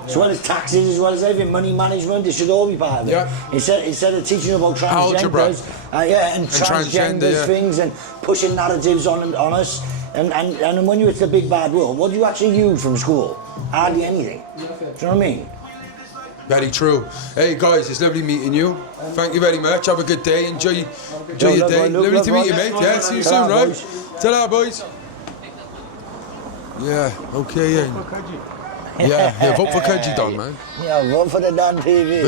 As well as taxes, as well as everything, money management, it should all be part of it. Yeah. Instead of teaching about Algebra. transgenders, and transgender things, and pushing narratives on us, and when it's the big bad world, what do you actually use from school? Hardly anything. Do you know what I mean? Very true. Hey guys, it's lovely meeting you. Thank you very much. Have a good day. Enjoy your day. Lovely to meet you, mate. Yeah, see you soon, right? Ta-ra, boys. Yeah. Okay. Yeah, vote for Kudgy, Don, man. Yeah, vote for the Don TV.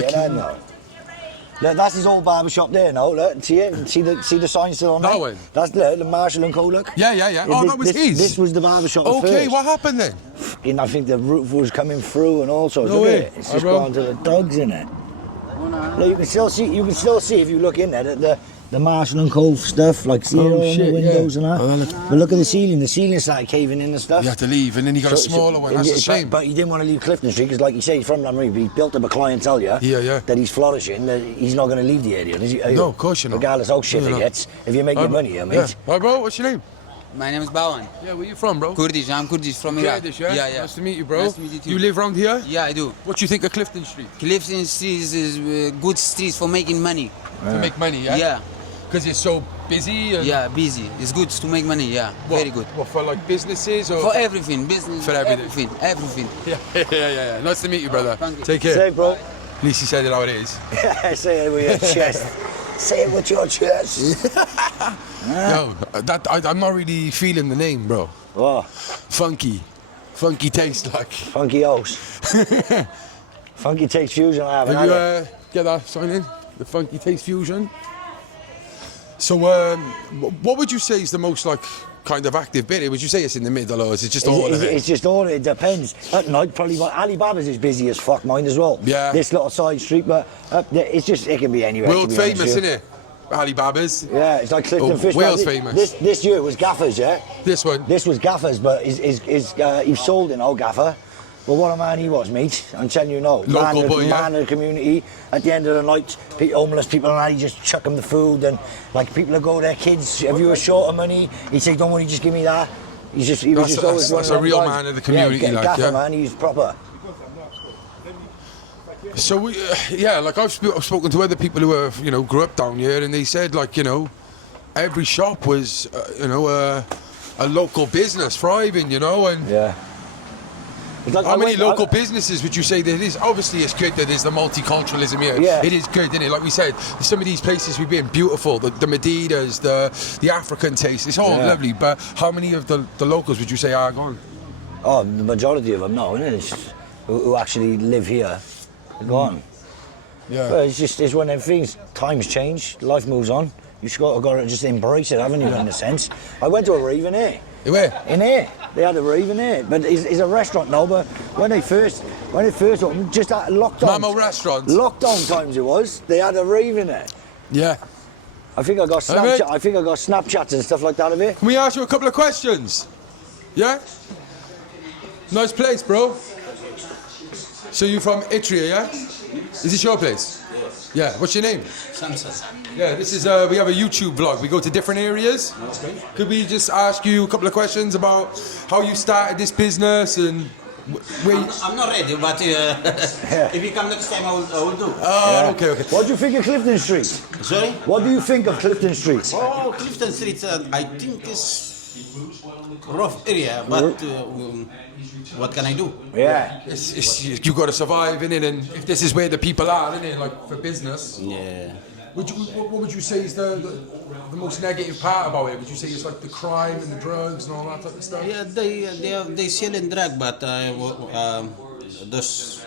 Look, that's his old barbershop there now. Look, see it? See the sign still on there? That one? That's the Marshall and Co. Look. Yeah. Oh, that was his. This was the barbershop. Okay, what happened then? And I think the roof was coming through and all sorts. No way. It's just gone to the dogs in it. Look, you can still see if you look in there that the Marshall and Co. stuff, like see it all in the windows and that. But look at the ceiling. The ceiling started caving in and stuff. You had to leave, and then you got a smaller one. That's a shame. But he didn't want to leave Clifton Street because, like you say, he's from Lamreeve. He built up a clientele, that he's flourishing. That he's not going to leave the area. Is he? No, of course you're not. Regardless how shit it gets, if you're making money here, mate. Yeah. Hi, bro. What's your name? My name is Bawan. Yeah, where you from, bro? Kurdish. I'm Kurdish from Iraq. Kurdish, yeah? Yeah. Nice to meet you, bro. Nice to meet you too. You live around here? Yeah, I do. What do you think of Clifton Street? Clifton Street is good streets for making money. To make money, yeah? Yeah. Because it's so busy? And yeah, busy. It's good to make money, yeah. Very good. What, for like businesses? Or? For everything. Business. For everything? Everything. Yeah. Nice to meet you, brother. Take care. Say, bro. At least he said it how it is. Yeah, say it with your chest. Say it with your chest. No, I'm not really feeling the name, bro. What? Funky taste like. Funky house. Funky Taste Fusion, I haven't Have had you get that sign in? The Funky Taste Fusion. So, what would you say is the most like kind of active bit? Would you say it's in the middle, or is it just all of it? It's just all. It depends. At night, probably. Alibaba's is busy as fuck. Mine as well. Yeah. This little side street, but it's just it can be anywhere. World famous, isn't it? Alibaba's. Yeah, it's like Clifton Fish. Wales famous. This year was Gaffers, yeah. This one. This was Gaffers, but he's sold in old Gaffer. But what a man he was, mate. I'm telling you now. Local boy, man of the community. At the end of the night, homeless people and that, he just chuck them the food, and like people that go there, kids, if you were short of money, he'd say, don't worry, just give me that. He was just always that's a real man of the community, Gaffer, man, he's proper. So like I've spoken to other people who grew up down here, and they said every shop was a local business thriving, and yeah. Like how many local businesses would you say there is? Obviously, it's good that there's the multiculturalism here. Yeah. It is good, isn't it? Like we said, some of these places we've been beautiful. The Medidas, the African taste. It's all lovely. But how many of the locals would you say are gone? Oh, the majority of them now, isn't it? Who actually live here, are gone. Yeah. But it's one of them things. Times change, life moves on. You've got to just embrace it, haven't you? In a sense. I went to a rave in here. Where? In here. They had a rave in here, but it's a restaurant now. But when they first opened, just at lockdown. Mamo restaurant. Lockdown times it was. They had a rave in it. Yeah. I think I got Snapchat. I think I got Snapchats and stuff like that of it. Can we ask you a couple of questions? Yeah. Nice place, bro. So you from Itria, yeah? Is this your place? Yeah. What's your name? Samson. Yeah, this is we have a YouTube vlog. We go to different areas. Could we just ask you a couple of questions about how you started this business and I'm not ready, but if you come next time, I will do. Oh, okay. What do you think of Clifton Street? Sorry? What do you think of Clifton Street? Oh, Clifton Street, I think is rough area, but what can I do? Yeah. You got to survive, innit? And if this is where the people are, innit? Like for business. Yeah. What would you say is the most negative part about it? Would you say it's like the crime and the drugs and all that type of stuff? Yeah, they selling drug, but those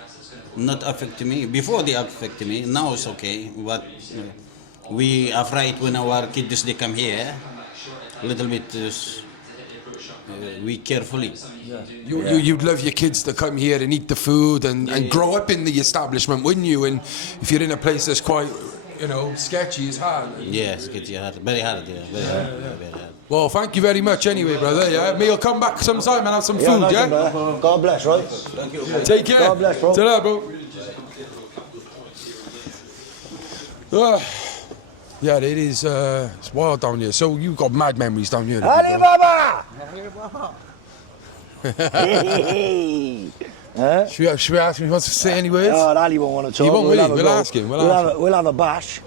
not affect me. Before they affect me, now it's okay. But we are afraid when our kids they come here, a little bit. We carefully. Yeah. You'd love your kids to come here and eat the food and grow up in the establishment, wouldn't you? And if you're in a place that's quite, sketchy, it's hard. Yeah, sketchy, hard. Very hard, yeah. Very hard. Well, thank you very much anyway, brother. Yeah, me will come back sometime and have some food, nice yeah? one, God bless, right? Thank you. Take care. God bless, bro. Ta-ra, bro. Yeah, it is. It's wild down here. So you've got mad memories down here. Ali Baba! Should we ask him if he wants to say any words? Oh, Ali won't want to talk. He won't, will he? have a We'll go. ask him. We'll have a bash.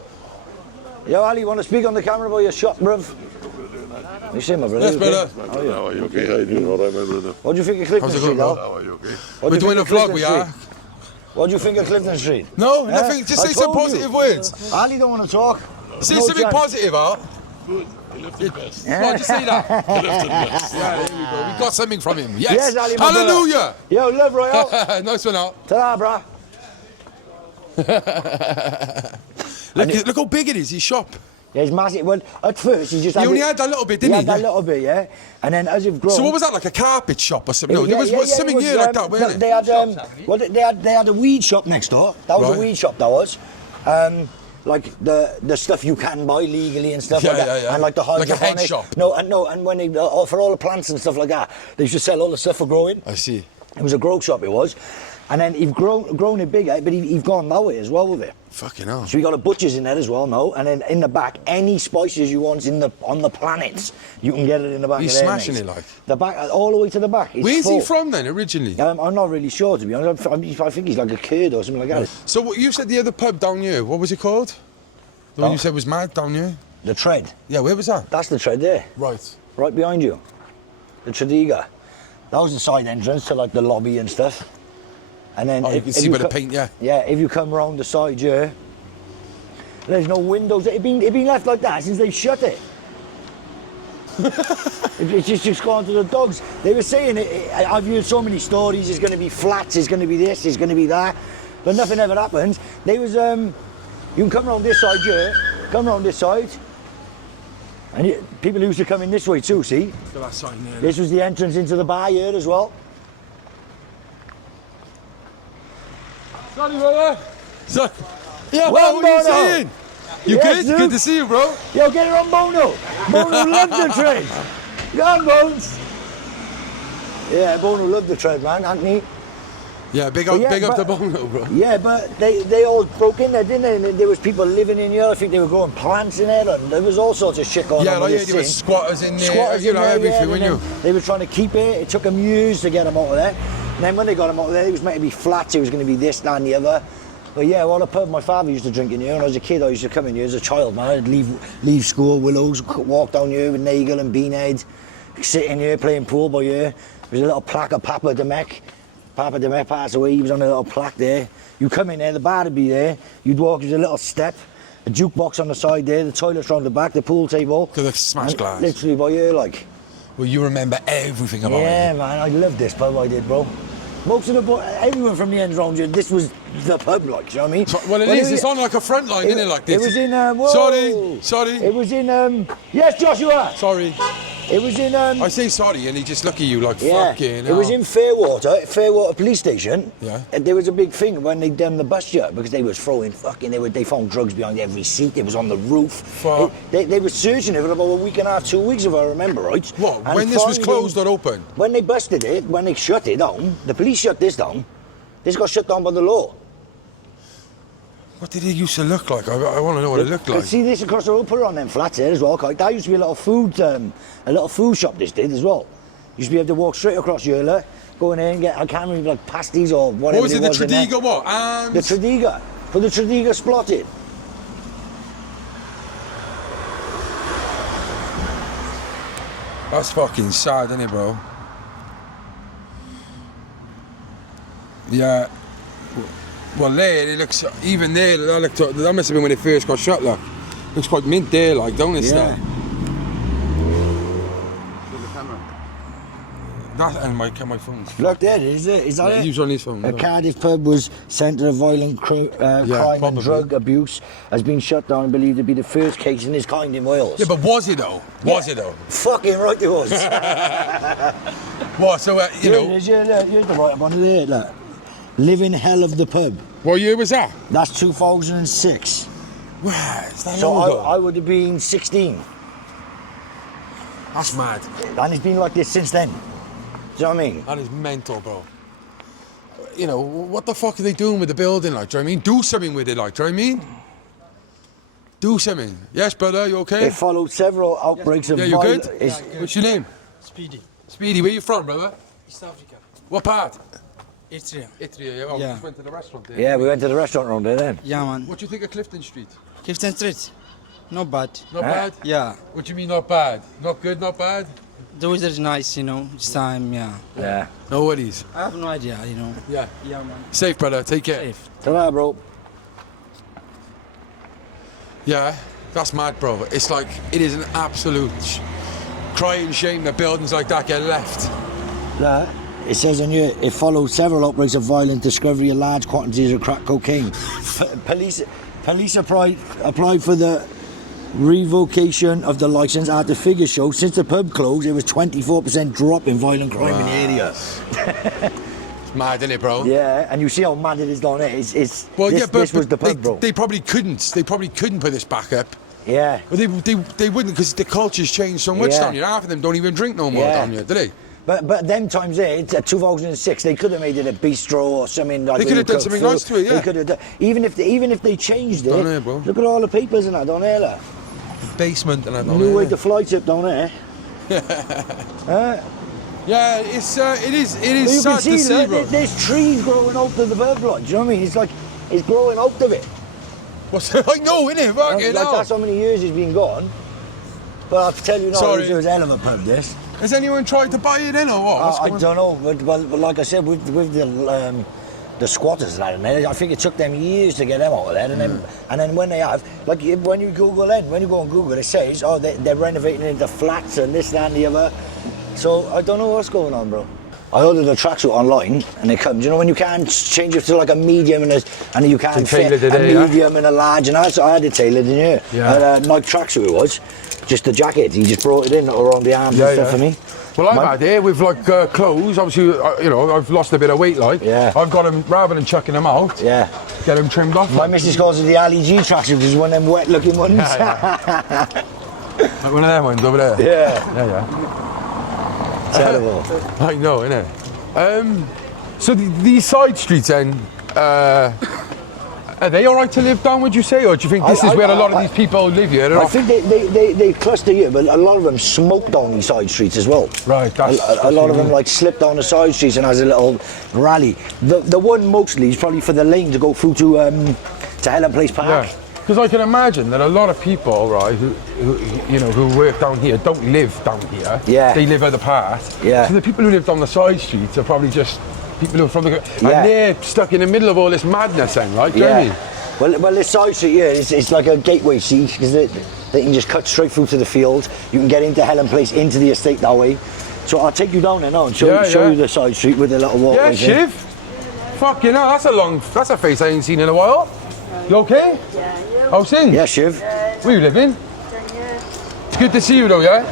Yo, Ali, want to speak on the camera about your shop, bruv? You see, my brother? Yes, brother. Oh, yeah. How are you okay? How are you doing? All right, my brother. What do you think of Clifton How's it Street, going, though? How are you okay? What do We're you doing a think of vlog, Clifton we Street? are. What do you think of Clifton Street? No, nothing. Just I say some told you. positive words. Ali don't want to talk. Say No something chance. positive, huh? Good. You left the best. Come on, just say that. You left the best. Yeah, there we go. We got something from him. Yes. Yes, Ali, my Hallelujah. Yo, love Royal. Nice one out. Ta-ra, brah. Look how big it is, his shop. Yeah, it's massive. Well, at first, he just He had only it- had that little bit, didn't He he? had that little bit, yeah. And then as you've grown... So what was that, like a carpet shop or something? No, there was it something was, here like that, wasn't They it? had, they had a weed shop next door. That was Right. a weed shop, that was. Like the stuff you can buy legally and stuff Yeah, like that. yeah. And like the Like a head hydroponic. shop. And when they, for all the plants and stuff like that, they used to sell all the stuff for growing. I see. It was a grow shop, it was. And then he've grown it bigger, but he've gone that way as well with it. Fucking hell. So we got a butcher's in there as well now, and then in the back, any spices you want on the planet, you can get it in the back. He's of there, smashing mate. it like. The back, all the way to the back. It's Where's he full. from then, originally? I'm not really sure, to be honest. I think he's like a Kurd or something like that. So what you said the other pub down here, what was it called? The one you said was mad down here? The Tread. Yeah, where was that? That's the Tread there. Right. Right behind you. The Tradiga. That was the side entrance to like the lobby and stuff. And then Oh, you can see where the paint, yeah. Yeah, if you come round the side here, there's no windows. It's been left like that since they shut it. It's just gone to the dogs. They were saying I've heard so many stories. It's going to be flats. It's going to be this. It's going to be that. But nothing ever happens. They was you can come round this side here. Come round this side. And people used to come in this way too. See. So that sign there. This was the entrance into the bar here as well. Sorry, brother. Yeah, Well, what are you Bono. saying? You Yes, good? dude. Good to see you, bro. Yo, get it on Bono. Bono loved the Tread. Go on, Bones. Yeah, Bono loved the Tread, man, Anthony. Yeah, big But up the Bono, bro. Yeah, but they all broke in there, didn't they? And there was people living in here. I think they were growing plants in there, and there was all sorts of shit going Yeah, on. like with yeah, this there were thing. squatters in there, Squatters you in know, there, everything, yeah, when and you. then they were trying to keep it. It took them years to get them out of there. And then when they got them out of there, it was meant to be flats. It was going to be this, that, and the other. But yeah, well, the pub my father used to drink in here. When I was a kid, I used to come in here as a child, man. I'd leave school, Willows, walk down here with Nagel and Beanhead, sit in here playing pool by here. There's a little plaque of Papa Demek. Papa Demek passed away. He was on a little plaque there. You come in there, the bar would be there. You'd walk, there's a little step, a jukebox on the side there, the toilets round the back, the pool table. To the smash And glass. Literally by here, like. Well, you remember everything about Yeah, it. man, I love this pub, I did, bro. Most of everyone from the ends round here, this was the pub, like, do you know what I mean? Well, it is. It's on like a front line, isn't it? Like this. It was in, Sorry. It was in, yes, Joshua! Sorry. It was in, I say sorry, and he just look at you like yeah, fucking. it was in Fairwater Police Station. Yeah. And there was a big thing when they done the bus shut because they was throwing they found drugs behind every seat. It was on the roof. Fuck. They were searching it for about a week and a half, 2 weeks, if I remember right. What? And When this was finally, closed or open? When they busted it, when they shut it down, the police shut this down. This got shut down by the law. What did it used to look like? I want to know what it looked like. See this across the road, put it on them flats there as well. That used to be a little food shop. This did as well. Used to be able to walk straight across here, look, going in and get, I can't remember, like pasties or whatever. What was it, the in there. Tredegar what? The Tredegar. Put the Tredegar splotted. That's fucking sad, isn't it, bro? Yeah. Well, there, it looks, even there, that must have been when it first got shot, like. Looks quite mint there, like, don't it, Yeah. That and my phone. Look there, is it? Is that Yeah, it? he was on his phone. A Cardiff pub was centre of violent crime probably. and drug abuse, has been shut down and believed to be the first case in its kind in Wales. Yeah, but was it though? Was it though? Fucking right it was. What, so, you know... Here's the right up on there, look. Living hell of the pub. What year was that? That's 2006. Wow, is that So long ago? I would have been 16. That's mad. And it's been like this since then. Do you know what I mean? That is mental, bro. You know, what the fuck are they doing with the building, like, do you know what I mean? Do something with it, like, do you know what I mean? Do something. Yes, brother, you okay? It followed several outbreaks of Yeah, you good? violence. What's your name? Speedy. Speedy, where you from, brother? East Africa. What part? Eritrea. Italy, yeah. Oh, we Yeah. just went to the restaurant there. Yeah, we went to the restaurant round there then. Yeah, man. What do you think of Clifton Street? Clifton Street. Not bad. Not bad? Yeah. What do you mean not bad? Not good, not bad? The weather is nice, you know. This time, yeah. Yeah. No worries. I have no idea, you know. Yeah. Yeah, man. Safe, brother. Take care. Safe. Ta-ra, bro. Yeah, that's mad, bro. It's like, it is an absolute crying shame that buildings like that get left. Yeah. It says on here, it followed several outbreaks of violent discovery of large quantities of crack cocaine. Police applied for the revocation of the licence after figures show since the pub closed, it was 24% drop in violent crime in the area. It's mad, isn't it, bro? Yeah, and you see how mad it is down there. Well, this, yeah, but this was the pub, bro. they probably couldn't. They probably couldn't put this back up. Yeah. Well, they wouldn't because the culture's changed so much Yeah. down here. Half of them don't even drink no more Yeah. down here, do they? But them times there, it's 2006. They could have made it a bistro or something like. They could have done something nice to it, yeah. They could have done, even if they changed it. Down there, bro. Look at all the papers and that down there. Look. Basement and that. New way the flights up down there. Yeah, it's it is But you sad can to see, look, bro. there's trees growing out of the pub, like, do you know what I mean? It's like it's growing out of it. What's I know, innit? Fucking Like hell. that's how many years it's been gone. But I'll tell you now, Sorry. it was a hell of a pub. This. Has anyone tried to buy it in or what? What's I going don't know, but like I said, with the squatters and that in there, I think it took them years to get them out of there, and then when they have, like when you go on Google, it says, oh, they're renovating into flats and this, that, and the other. So I don't know what's going on, bro. I ordered a tracksuit online, and it comes. You know when you can't change it to like a medium and you can't fit a medium and a large, and I had it tailored in here. Yeah. A Nike tracksuit it was, just the jacket. He just brought it in around the arms and stuff for me. Well, I've had it with like clothes. Obviously, you know, I've lost a bit of weight, like. Yeah. I've got them rather than chucking them out. Yeah. Get them trimmed off. My missus calls it the Ali G tracksuit, which is one of them wet-looking ones. Like one of them ones over there. Yeah. Yeah. Terrible. I know, innit? So these side streets then, are they all right to live down, would you say? Or do you think this is where a lot of these people live here? I think they cluster here, but a lot of them smoke down these side streets as well. Right, that's a lot of them like slip down the side streets and has a little rally. The one mostly is probably for the lane to go through to Helen Place Park. Yeah. Because I can imagine that a lot of people, right, who work down here don't live down here. Yeah. They live other parts. Yeah. So the people who live down the side streets are probably just people who are from the... And they're stuck in the middle of all this madness then, right? Do you know what I mean? Well, this side street here, it's like a gateway, see, because they can just cut straight through to the field. You can get into Helen Place, into the estate that way. So I'll take you down there now and show you the side street with the little walkway. Yeah, Shiv. Fucking hell, that's a face I ain't seen in a while. You okay? Yeah, you? How's things? Yeah, Shiv. Where you living? It's good to see you though, yeah?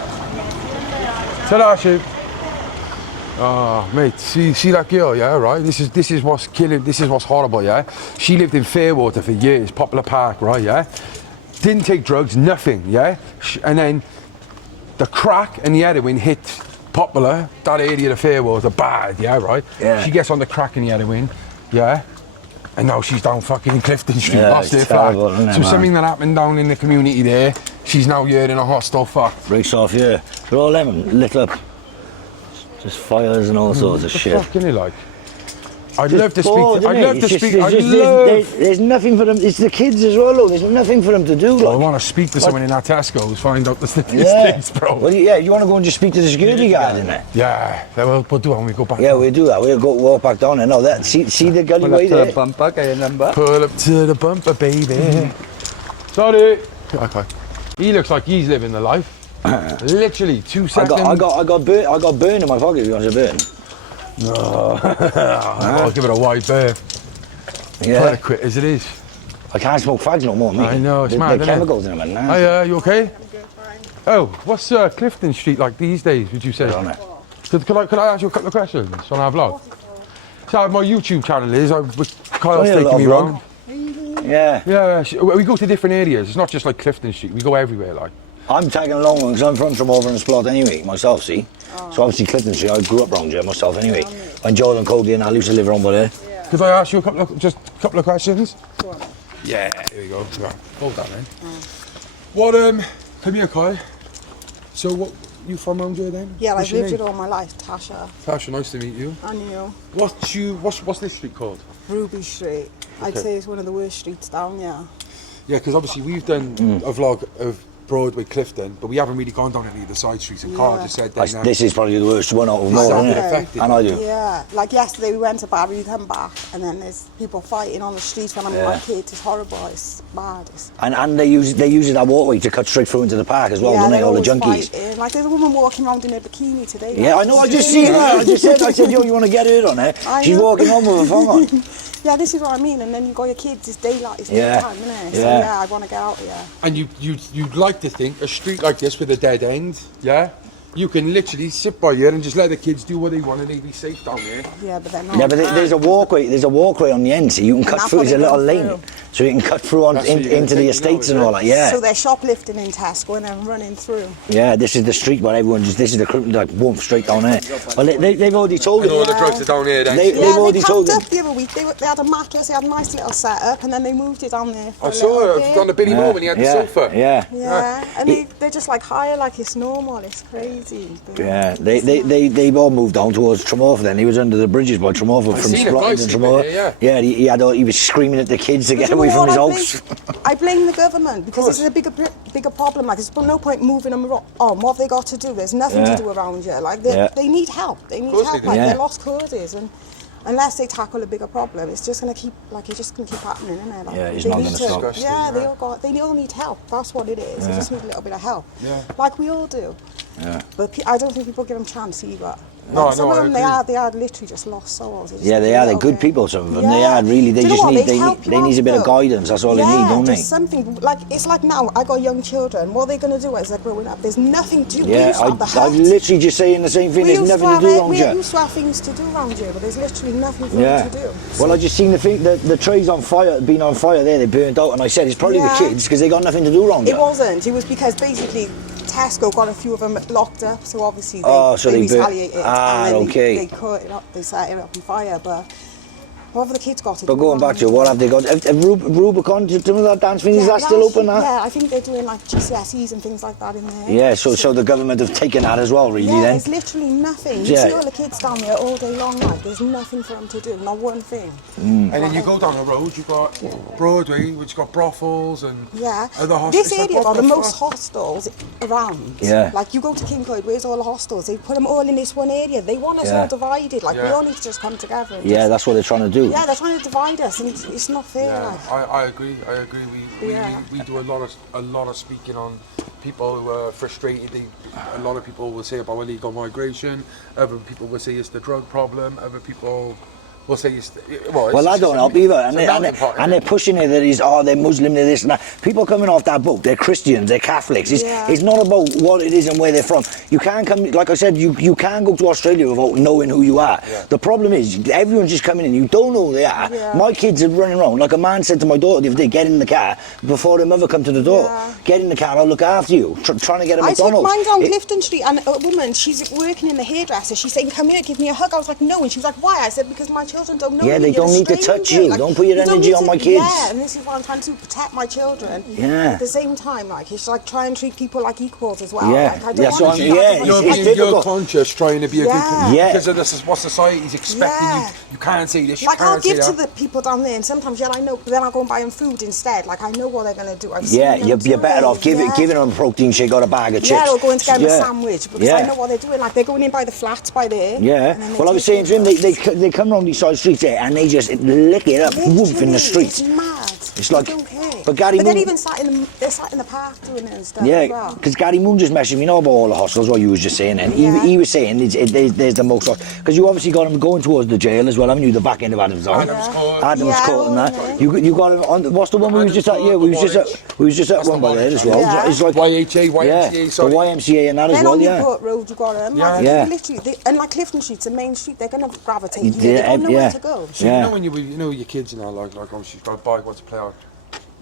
Ta-da, Shiv. Oh, mate, see that girl, yeah, right? This is what's killing, this is what's horrible, yeah? She lived in Fairwater for years, Poplar Park, right, yeah? Didn't take drugs, nothing, yeah? And then the crack and the heroin hit Poplar, that area of Fairwater, bad, yeah, right? Yeah. She gets on the crack and the heroin, yeah? And now she's down fucking Clifton Street, Yeah, lost her it's flat. terrible, isn't it, So man? something that happened down in the community there, she's now here in a hostel fuck. Race off here. They're all them lit up. Just fires and all sorts of shit. Fucking like. I'd Just love to bored, speak. I'd innit? love to It's just- speak. there's I'd just- love. there's nothing for them. It's the kids as well, though. There's nothing for them to do. I Like. want to speak to someone in that Tesco's, find out the Yeah. statistics, bro. Well, yeah, you want to go and just speak to the security guard in there? Yeah, we'll do it when we go back. Yeah, we'll do that. We'll go walk back down there. No, that see the gully way there. bumper, get your number. Pull up to the bumper, baby. Sorry. Okay. He looks like he's living the life. Literally 2 seconds. I got burn in my pocket. If you want a burn? No. I'll give it a wide berth. Yeah. Try to quit as it is. I can't smoke fags no more, mate. I know, it's mad, There's isn't it? chemicals in them, and that. Hey, you okay? Oh, what's Clifton Street like these days, would you say? Could I ask you a couple of questions on our vlog? So my YouTube channel is, Kyle's Only a taking me little around. Yeah. Yeah, we go to different areas. It's not just like Clifton Street. We go everywhere, like. I'm tagging along because I'm from Tremorvan and Splot anyway, myself, see? So obviously Clifton Street, I grew up around here myself anyway. When Jordan, Cody and I used to live around by there. Could I ask you a couple of questions? Yeah, here we go. Right. Hold that then. What, come here, Kyle. So what, you from around here then? Yeah, What's I've your lived name? it all my life, Tasha. Tasha, nice to meet you. And you? What's this street called? Ruby Street. I'd Okay. say it's one of the worst streets down, yeah. Yeah, because obviously we've done a vlog of Broadway, Clifton, but we haven't really gone down any of the side streets. And Carl just said that. This is probably the worst one out of all, isn't it? And I do. Yeah, like yesterday we went to Barry, we come back, and then there's people fighting on the streets when I'm with my kids. It's horrible, it's bad. And they use that walkway to cut straight through into the park as well, don't they? All the junkies. Fighting. Like there's a woman walking around in a bikini today. Yeah, I know. I just seen her. I said, yo, you want to get her on her? She's walking on with her phone on. Yeah, this is what I mean. And then you got your kids. It's daylight. It's Yeah. daytime, isn't it? So Yeah. yeah, I want to get out here. And you'd like to think a street like this with a dead end, yeah, you can literally sit by here and just let the kids do what they want and they'd be safe down here. Yeah, but they're not. Yeah, but there's a walkway. There's a walkway on the end, so you can cut that's through. what There's a they little go lane, through. so you can cut through into the estates and all that. Yeah. So they're shoplifting in Tesco and then running through. Yeah, this is the street where everyone just. This is the like boom straight down there. Well, they've already told And you. all the drugs are down here then. They've already they told packed you. up the other week. They had a mattress, they had a nice little setup, and then they moved it down there. For I saw it on the Billy Moore when he had the sofa. Yeah. Yeah, and they're just like higher, like it's normal. It's crazy. But Yeah, they all moved down towards Tremorvan. Then he was under the bridges by Tremorvan from seen a guy Sprott to sleeping Tremorvan. here, Yeah, he was screaming at the kids to get you know away from what, his I house. I blame the government because this is a bigger problem. Like, there's no point moving them on. What have they got to do? There's nothing Yeah. to do around here. Like, Yeah. they need help. They need course help. they do. Like, Yeah. they're lost causes, and unless they tackle a bigger problem, it's just gonna keep happening, isn't it? Like, Yeah, it's they not need gonna to- stop. Yeah, they all need help. That's what it is. They just need a little bit of help. Yeah. Like we all do. Yeah. But I don't think people give them a chance either. No, Like, some no, of I them, they are literally just lost souls. Just Yeah, they need a are. They're little good bit. people. Some of them. They Yeah. are really. They Do you know just what? need. They help you They need a bit of out, though. guidance. That's all they need, don't just they? something like it's like now I got young children. What are they going to do as they're growing up? There's nothing to do. We Yeah, used to have the I'm hut. literally just saying the same thing. We There's used to nothing to have do around we here. used to have things to do around here, but there's literally nothing for Yeah. them to do. Well, I just seen the trees on fire, been on fire there. They burnt out, and I said it's probably Yeah. the kids because they got nothing to do around It here. wasn't. It was because basically Tesco got a few of them locked up, so obviously they, So they burnt- retaliated. Ah, and then okay. They cut it up. They set it up on fire, but. What have the kids got to But do? going back to it, what have they got? Have Rubicon, do you know that dance thing? Is that still open now? Yeah, I think they're doing like GCSEs and things like that in there. Yeah, so the government have taken that as well, really, Yeah, then? there's literally nothing. You Yeah. see all the kids down there all day long, like, there's nothing for them to do, not one thing. And then you go down the road, you've got Broadway, which got brothels and Yeah. other hostels. This It's like, area what got the the most fuck? hostels around. Yeah. Like, you go to King Clyde, where's all the hostels? They put them all in this one area. They want us Yeah. all divided. Like, we Yeah. all need to just come together. And Yeah, just, that's what they're trying to do. yeah, they're trying to divide us, and it's not fair. Yeah, Like. I agree. Yeah. We do a lot of speaking on people who are frustrated. A lot of people will say about illegal migration. Other people will say it's the drug problem. Other people will say it's Well, I don't help either, and they're pushing it that they're Muslim, they're this and that. People coming off that boat, they're Christians, they're Catholics. It's not about what it is and where they're from. You can't come, like I said, you can't go to Australia without knowing who you are. Yeah. The problem is everyone's just coming in, you don't know who they are. Yeah. My kids are running around like a man said to my daughter the other day, get in the car before their mother come to the door. Yeah. Get in the car, I'll look after you. Trying to get a I took McDonald's. mine down It- Clifton Street, and a woman, she's working in the hairdresser. She's saying, "Come here, give me a hug." I was like, "No," and she was like, "Why?" I said, "Because my children children don't know Yeah, me. they You're don't a need to stranger. touch you. Like, Don't put your you don't energy need on to- my kids. Yeah, and this is what I'm trying to do, protect my children. Yeah. At the same time, like, it's like try and treat people like equals as well. Yeah. Like, I don't Yeah, want so to I'm- treat yeah, everybody You're it's like- being difficult. guilt conscious, trying to be a good Yeah. Yeah. because of this, what society's expecting Yeah. you can't say this, you Like, I'll can't say give to that. the people down there, and sometimes, yeah, I know, but then I'll go and buy them food instead. Like, I know what they're going to do. I've seen Yeah, them you're do better it. off giving them a protein shake or a bag of chips. Yeah, or going to get them Yeah. a sandwich because Yeah. I know what they're doing. Like, they're going in by the flats by there. Yeah. and then they Well, I was take saying to him, it. they come round these side streets there and they just lick it up, woof, in the Literally, street. It's mad. It's like, I don't care. but Gary But they're Moon- even they're sat in the park doing it and stuff as Yeah, well. because Gary Moon just messaged me, about all the hostels, what you was just saying, and he was saying there's the most, because you obviously got him going towards the jail as well, haven't you, the back end of Adam's Court. Adam's Court and that. You got him on, what's the one we was just at, yeah, we was just at one by there as well. Yeah. It's like YHA, YMCA, yeah, the sorry. YMCA and that as Then well, on yeah. Newport Road, you got them. Yeah. Like, Yeah. literally, and like Clifton Street's the main street, they're going to gravitate here. Yeah, They don't know yeah. where to go. So you know when you know your kids and like obviously you've got a bike, want to play out.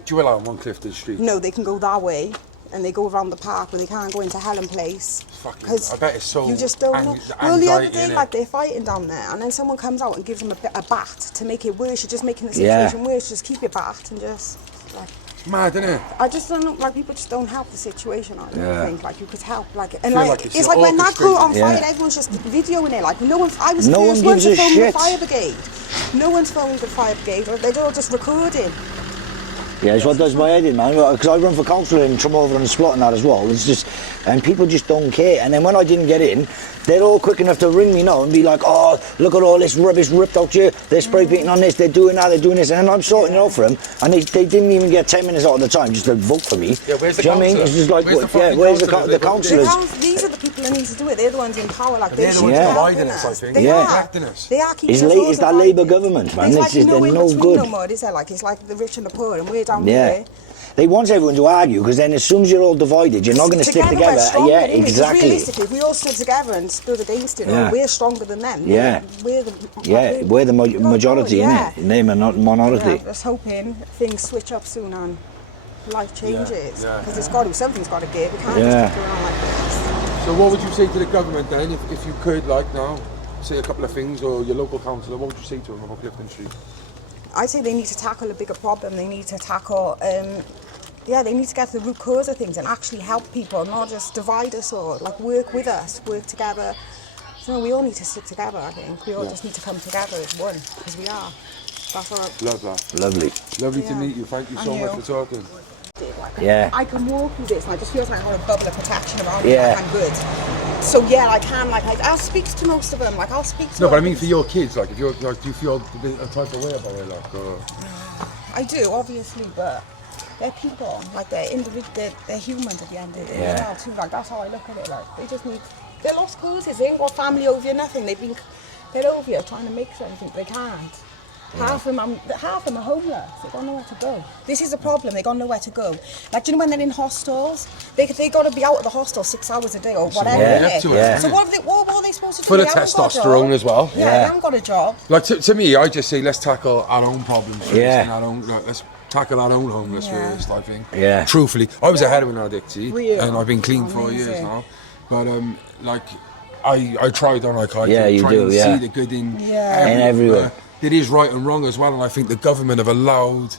Do you allow them on Clifton Street? No, they can go that way. And they go around the park, but they can't go into Helen Place. Because I bet it's so. you just don't know. the Well, the other anxiety, day, innit? like they're fighting down there, and then someone comes out and gives them a bat to make it worse. You're just making the Yeah. situation worse. Just keep it bat and just like. Mad, isn't it? I just don't know. Like people just don't help the situation. I don't Yeah. think like you could help. Like and Feel like, like it's it's like when that caught on orchestrated. fire, Yeah. everyone's just videoing it. Like no one. I was No the one first one gives to a phone the shit. fire brigade. No one's phoned the fire brigade. Or they're all just recording. Yeah, it's what does my head in, man. Because I run for council in Trumhover and Splot and that as well. It's just, and people just don't care. And then when I didn't get in, they're all quick enough to ring me now and be like, oh, look at all this rubbish ripped out here. They're spray painting on this, they're doing that, they're doing this. And then I'm sorting it out for them. And they didn't even get 10 minutes out of the time just to vote for me. Yeah, where's the Do you know what I mean? councillor? It's just like, Where's the fucking where's the councillor? councillors? These are the people that need to do it. They're the ones in power. Like They're the ones Yeah. providing us, I think. They Yeah. are. Protecting us. They are keeping It's us late, all it's that divided. Labour government, man. There's It's like just, no they're in no between good. no more, is there? Like it's like the rich and the poor, and we're down Yeah. there. They want everyone to argue because then as soon as you're all divided, you're not going to stick We're together. stronger, Yeah, innit? 'Cause exactly. Realistically, if we all stood together and stood against it, Yeah. we're stronger than them. Yeah. We're the We're the majority, yeah. innit? They're minority. Yeah, just hoping things switch up soon and life changes. yeah. Because it's got to, something's got to give. We can't Yeah. just keep going on like this. So what would you say to the government then, if you could, like now, say a couple of things, or your local councillor, what would you say to them about Clifton Street? I say they need to tackle a bigger problem. They need to tackle, they need to get to the root cause of things and actually help people, not just divide us or like work with us, work together. So we all need to stick together, I think. We all just need to come together as one, because we are. That's our... Love that. Lovely. Lovely to meet you. Thank you so And much you. for talking. Yeah. I can walk through this and I just feel like I have a bubble of protection around me, Yeah. like I'm good. So yeah, I can, like, I'll speak to most of them, like I'll speak to No, but I them. mean for your kids, like if you're like, do you feel a type of way about it, like? Or... I do, obviously, but they're people, like they're individual, they're humans at the end of the day as well too. Like that's how I look at it. Like they just need, they're lost causes. They ain't got family over here, nothing. They're over here trying to make something, they can't. Half of them are homeless. They got nowhere to go. This is a problem. They got nowhere to go. Like, do you know when they're in hostels? They got to be out of the hostel 6 hours a day or whatever. Yeah, innit? yeah. So what are they supposed to do? Full of They haven't got a testosterone job. as well. Yeah, they haven't got a job. Like to me, I just say let's tackle our own problems first, Yeah. and our own. Let's tackle our own homeless first. I think. Yeah. Truthfully, I was a heroin addict, see, Really? and I've been clean for years Amazing. now. But like, I tried on like I Yeah, you try do, and yeah. see the good in In everywhere. It is right and wrong as well, and I think the government have allowed.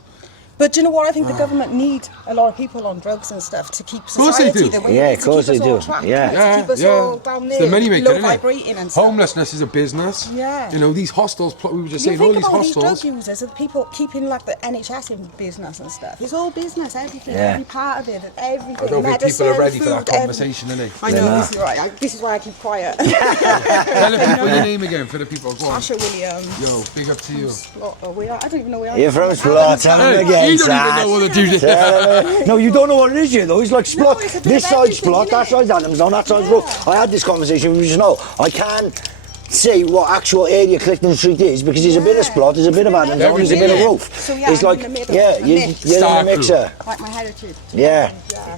But do you know what? I think the government need a lot of people on drugs and stuff to keep course they society do. the way Yeah, it of is, course to keep they us all do. trapped, Yeah. to keep us all down It's there, the money maker, low isn't it? vibrating and stuff. Homelessness is a business. Yeah. You know, these hostels. We were just You saying all think these about these hostels. drug users are the people keeping like the NHS in business and stuff. It's all business, everything, Yeah. every part of it, everything. I don't think people are ready for that conversation, are they? I know, this is right. This is why I keep quiet. Tell the people your name again for the people. Go on. Sasha Williams. Yo, big up to you. I don't even know where I am. You're from Splot, tell him again, You don't even know what to do. No, you don't know what it is yet though. It's like Splot. it's a bit This of side's everything, Splot, that innit? side's Adams, that side's Road. I had this conversation with you just now. I can't say what actual area Clifton Street is because there's a bit of Splot, there's a bit of Adams, there's a bit of Roof. So, yeah, It's I'm like, in the middle. yeah, I'm you're mixed. in the Star mixer. Like my heritage. Yeah.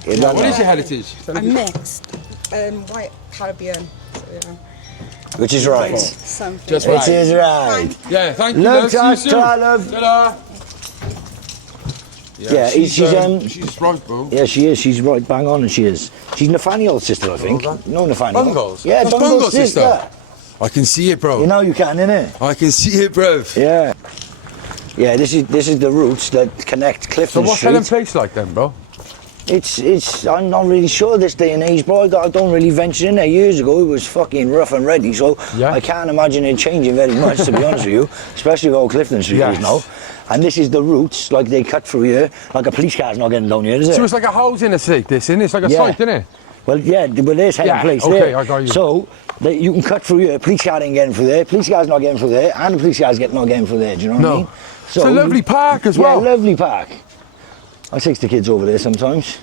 What is your heritage? I'm mixed. White Caribbean. So, yeah. Which is right. Something. Just Which right. is right. Yeah, thank you. Love, love. See you ta- soon. ta- love. Ta-da. Yeah, she's right, bro. Yeah, she is. She's right bang on, and she is. She's Nathaniel's sister, I think. No, Nathaniel. Bungo's? Yeah, That's Bungo's Bungo's sister. sister. I can see it, bro. You know you can, innit? I can see it, bro. Yeah. Yeah, this is the routes that connect Clifton So what's Street. that place like then, bro? It's I'm not really sure this day and age, bro. I don't really venture in there. Years ago, it was fucking rough and ready, so Yeah. I can't imagine it changing very much, to be honest with you, especially with old Clifton Street is now. And this is the routes, like they cut through here, like a police car's not getting down here, is it? So it's like a housing estate, this, isn't it? It's like a site, isn't it? Well, yeah, but there's head in place okay, there. I got you. So you can cut through here. Police car ain't getting through there. Police car's not getting through there, and the police car's not getting through there. Do you know what I mean? It's a lovely park as well. Yeah, lovely park. I take the kids over there sometimes.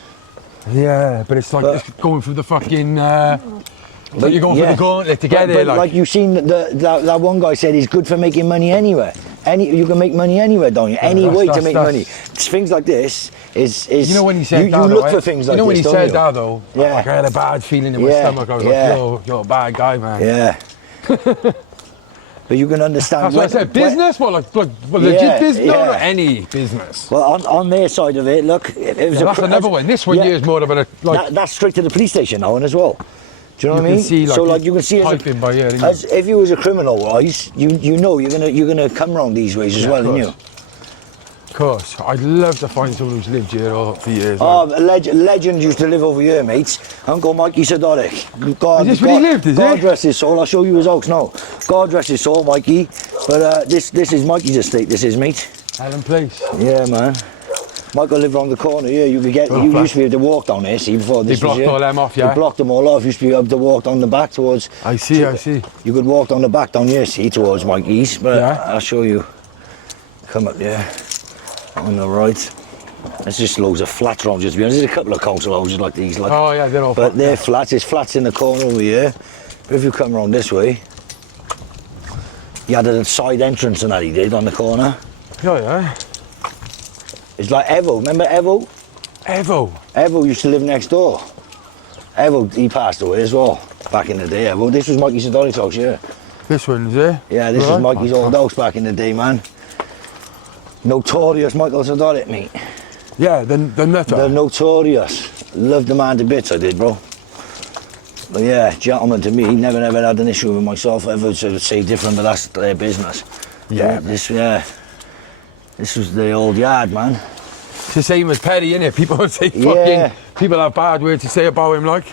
Yeah, but it's like it's going through the fucking. But you're going through the gauntlet to get there, like you've seen that one guy said he's good for making money anywhere. You can make money anywhere, don't you? Any way to make money. It's things like this is. You know when he said you that, look though, for things like this. You know when he don't said you? that though. Yeah. Like I had a bad feeling in my stomach. I was like, you're a bad guy, man. Yeah. But you can understand. That's what I said. Business? What, like legit business? Yeah. Not any business. Well, on their side of it, look, it was that's another one. This one here is more of a like. That's straight to the police station now, and as well. Do you know what I mean? See, like, so like you can see piping by here, as if you was a criminal, wise, you know you're gonna come round these ways as well, aren't you? Of course, I'd love to find someone who's lived here all for years. Oh, a legend used to live over here, mates. Uncle Mikey Sadoric. God, Is this where he lived, is God it? rest his soul. I'll show you his house now. God rest his soul, Mikey. But this is Mikey's estate. This is, mate. Allen Place. Yeah, man. Michael lived around the corner here. You could get. You used to be able to walk down here. See, before this They blocked was here. all them off, yeah. They blocked them all off. Used to be able to walk down the back towards. I see. You could walk down the back down here, see, towards Mikey's. But Yeah. I'll show you. Come up there. On the right. There's just loads of flats around, just to be honest. There's a couple of council houses like these. Like, Oh yeah, they're all. but they're flats. There's flats in the corner over here. But if you come around this way, he had a side entrance and that he did on the corner. Yeah, yeah. It's like Evo. Remember Evo? Evo. Evo used to live next door. Evo, he passed away as well. Back in the day, Evo. This was Mikey's Sadoric's house, yeah. This one's there? Yeah, this is Mikey's old house back in the day, man. Notorious Michael Sadoric, mate. Yeah, the nutter. The notorious. Loved the man to bits, I did, bro. But yeah, gentleman to me, never had an issue with myself ever to say different, but that's their business. Yeah. This was the old yard, man. It's the same as Perry, innit? People would say Yeah. people have bad words to say about him, like.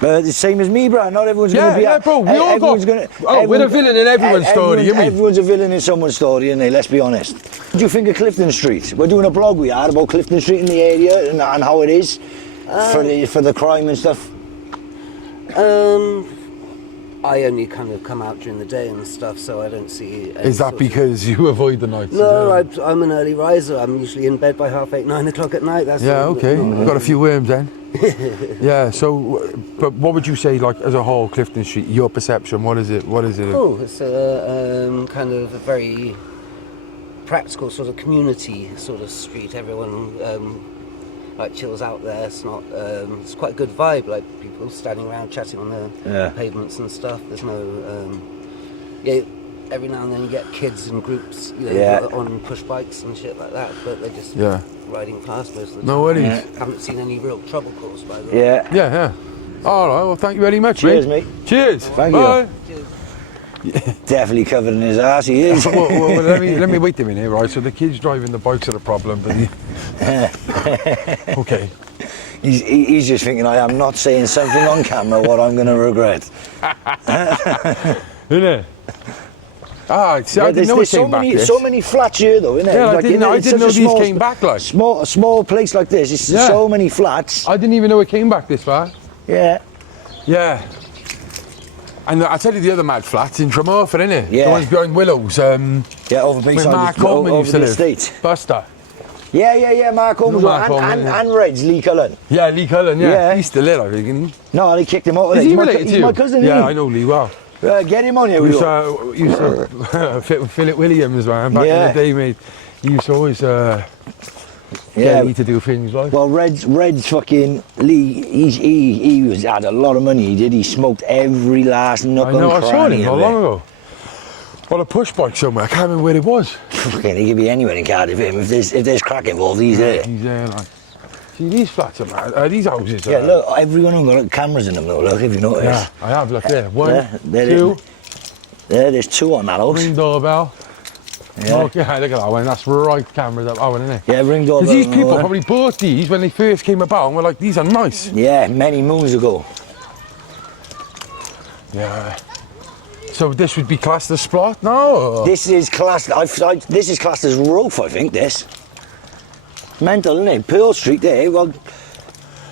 But the same as me, bro. Not everyone's going to be. Yeah, bro. We all everyone's got. gonna, We're a villain in everyone's story, aren't we? Everyone's a villain in someone's story, aren't they? Let's be honest. What do you think of Clifton Street? We're doing a blog we are about Clifton Street in the area and how it is for the crime and stuff. I only kind of come out during the day and stuff, so I don't see. Is that because you avoid the nights? No, I'm an early riser. I'm usually in bed by 8:30, 9 o'clock at night. That's Yeah, okay. You've got a few worms then. Yeah. So, but what would you say, like as a whole, Clifton Street? Your perception? What is it? What is it? Oh, it's a kind of a very practical sort of community sort of street. Everyone like chills out there. It's not. It's quite a good vibe. Like people standing around chatting on the pavements and stuff. There's no. Every now and then you get kids in groups, on push bikes and shit like that. But they're just riding past most of the time. No worries. Haven't seen any real trouble caused by them. Yeah. All right. Well, thank you very much, Cheers, mate. mate. Cheers. Thank Bye. you. Definitely covered in his ass, he is. well, let me wait a minute, right? So the kids driving the bikes are the problem, but okay. He's just thinking I am not saying something on camera what I'm going to regret. Isn't it? See, I didn't know it came back. So many flats here, though, isn't it? Yeah, like, I didn't know these came back. Like small place like this. It's so many flats. I didn't even know it came back this far. Yeah. Yeah. And I tell you the other mad flats in Tremorford, innit? Yeah. The ones behind Willows. Over where Mark Coleman used to live. Buster. Yeah, Mark Coleman. And Reds, Lee Cullen. Yeah, Lee Cullen, yeah. He's still there, I think, isn't he? No, they kicked him out. Is he related to you? He's my cousin, Yeah, I know Lee well. Get him on here. Used to fit with Philip Williams, man, back in the day, mate. He used to always get Lee to do things like. Well, Red's fucking Lee, he had a lot of money, he did. He smoked every last nook and cranny. I saw him not long ago. On a push bike somewhere, I can't remember where it was. Fucking, he could be anywhere in Cardiff. If there's crack involved, he's there. He's there, like. See, these flats are mad. These houses are... Yeah, look, everyone has got cameras in them, though, look, if you notice. Yeah, I have, look there. One, there two, There's 2 on that house. Ring doorbell. Yeah. Okay, look at that one. That's right cameras up that one, isn't it? Yeah, ring doorbell. Because these and people all that. probably bought these when they first came about and were like, these are nice. Yeah, many moons ago. Yeah. So this would be classed as Splot now? Or? This is classed. This is classed as roof. I think this. Mental, isn't it? Pearl Street there. Well.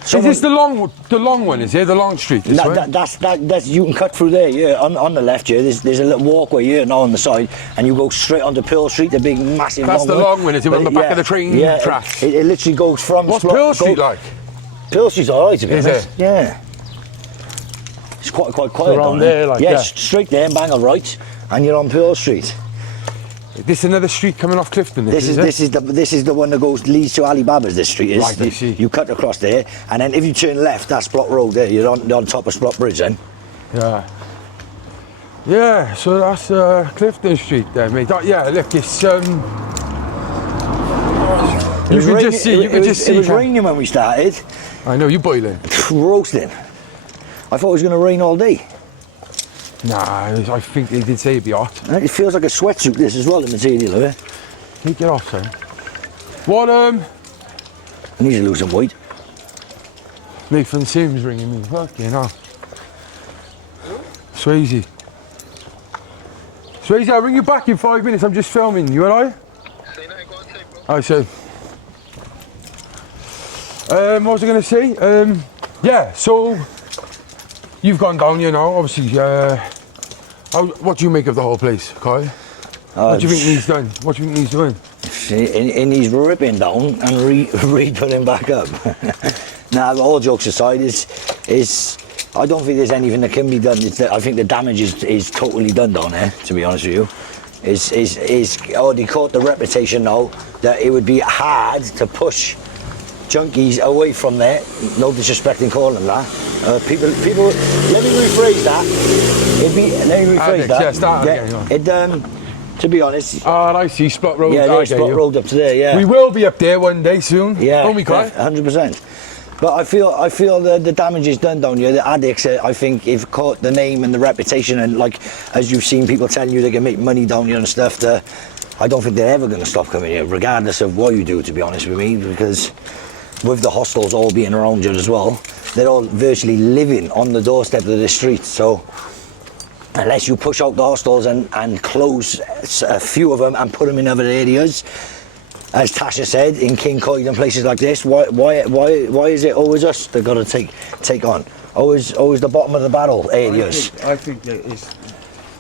Is this the long one? Is it the long street? This way? That's you can cut through there. Yeah, on the left here. There's a little walkway here now on the side, and you go straight onto Pearl Street. The big, massive. That's the long one. Is it on the back of the train tracks? It literally goes from. What's Pearl Street like? Pearl Street's alright to be honest. Is it? Yeah. It's quite quiet around down there, like yeah, yeah. Straight there, bang a right, and you're on Pearl Street. This another street coming off Clifton. This is the one that leads to Alibaba's. This street is. Right, I see. You cut across there, and then if you turn left, that's Splot Road. There, you're on top of Splot Bridge then. Yeah. Yeah. So that's Clifton Street there, mate. Yeah. Look, it's You can just see. It was raining when we started. I know, you boiling. Roasting. I thought it was going to rain all day. Nah, I think they did say it'd be hot. And it feels like a sweatsuit, this as well, the material of it. Take it off, son. What, I need to lose some weight. Nathan Sims ringing me. Fucking hell. Swayze, I'll ring you back in 5 minutes. I'm just filming. You alright? I said. What was I going to say? Yeah, so you've gone down here now, obviously. What do you make of the whole place, Kyle? What do you think needs done? What do you think needs doing? It needs ripping down and re-putting back up. Now, all jokes aside, is I don't think there's anything that can be done. I think the damage is totally done down there, to be honest with you. Is already caught the reputation now that it would be hard to push junkies away from there. No disrespect in calling them that. People. Let me rephrase that. Let me rephrase that. Yeah, start again. To be honest. Oh, I see. Splot Road. Yeah, there's Splot Road up to there. Yeah. We will be up there one day soon. Yeah. Won't we, Kyle? 100%. But I feel that the damage is done down here. The addicts, I think, have caught the name and the reputation, and like as you've seen people telling you they can make money down here and stuff. I don't think they're ever going to stop coming here, regardless of what you do. To be honest with me, because with the hostels all being around you as well, they're all virtually living on the doorstep of the street. So unless you push out the hostels and close a few of them and put them in other areas, as Tasha said, in King Coyd and places like this, why is it always us that got to take on? Always the bottom of the barrel areas. I think that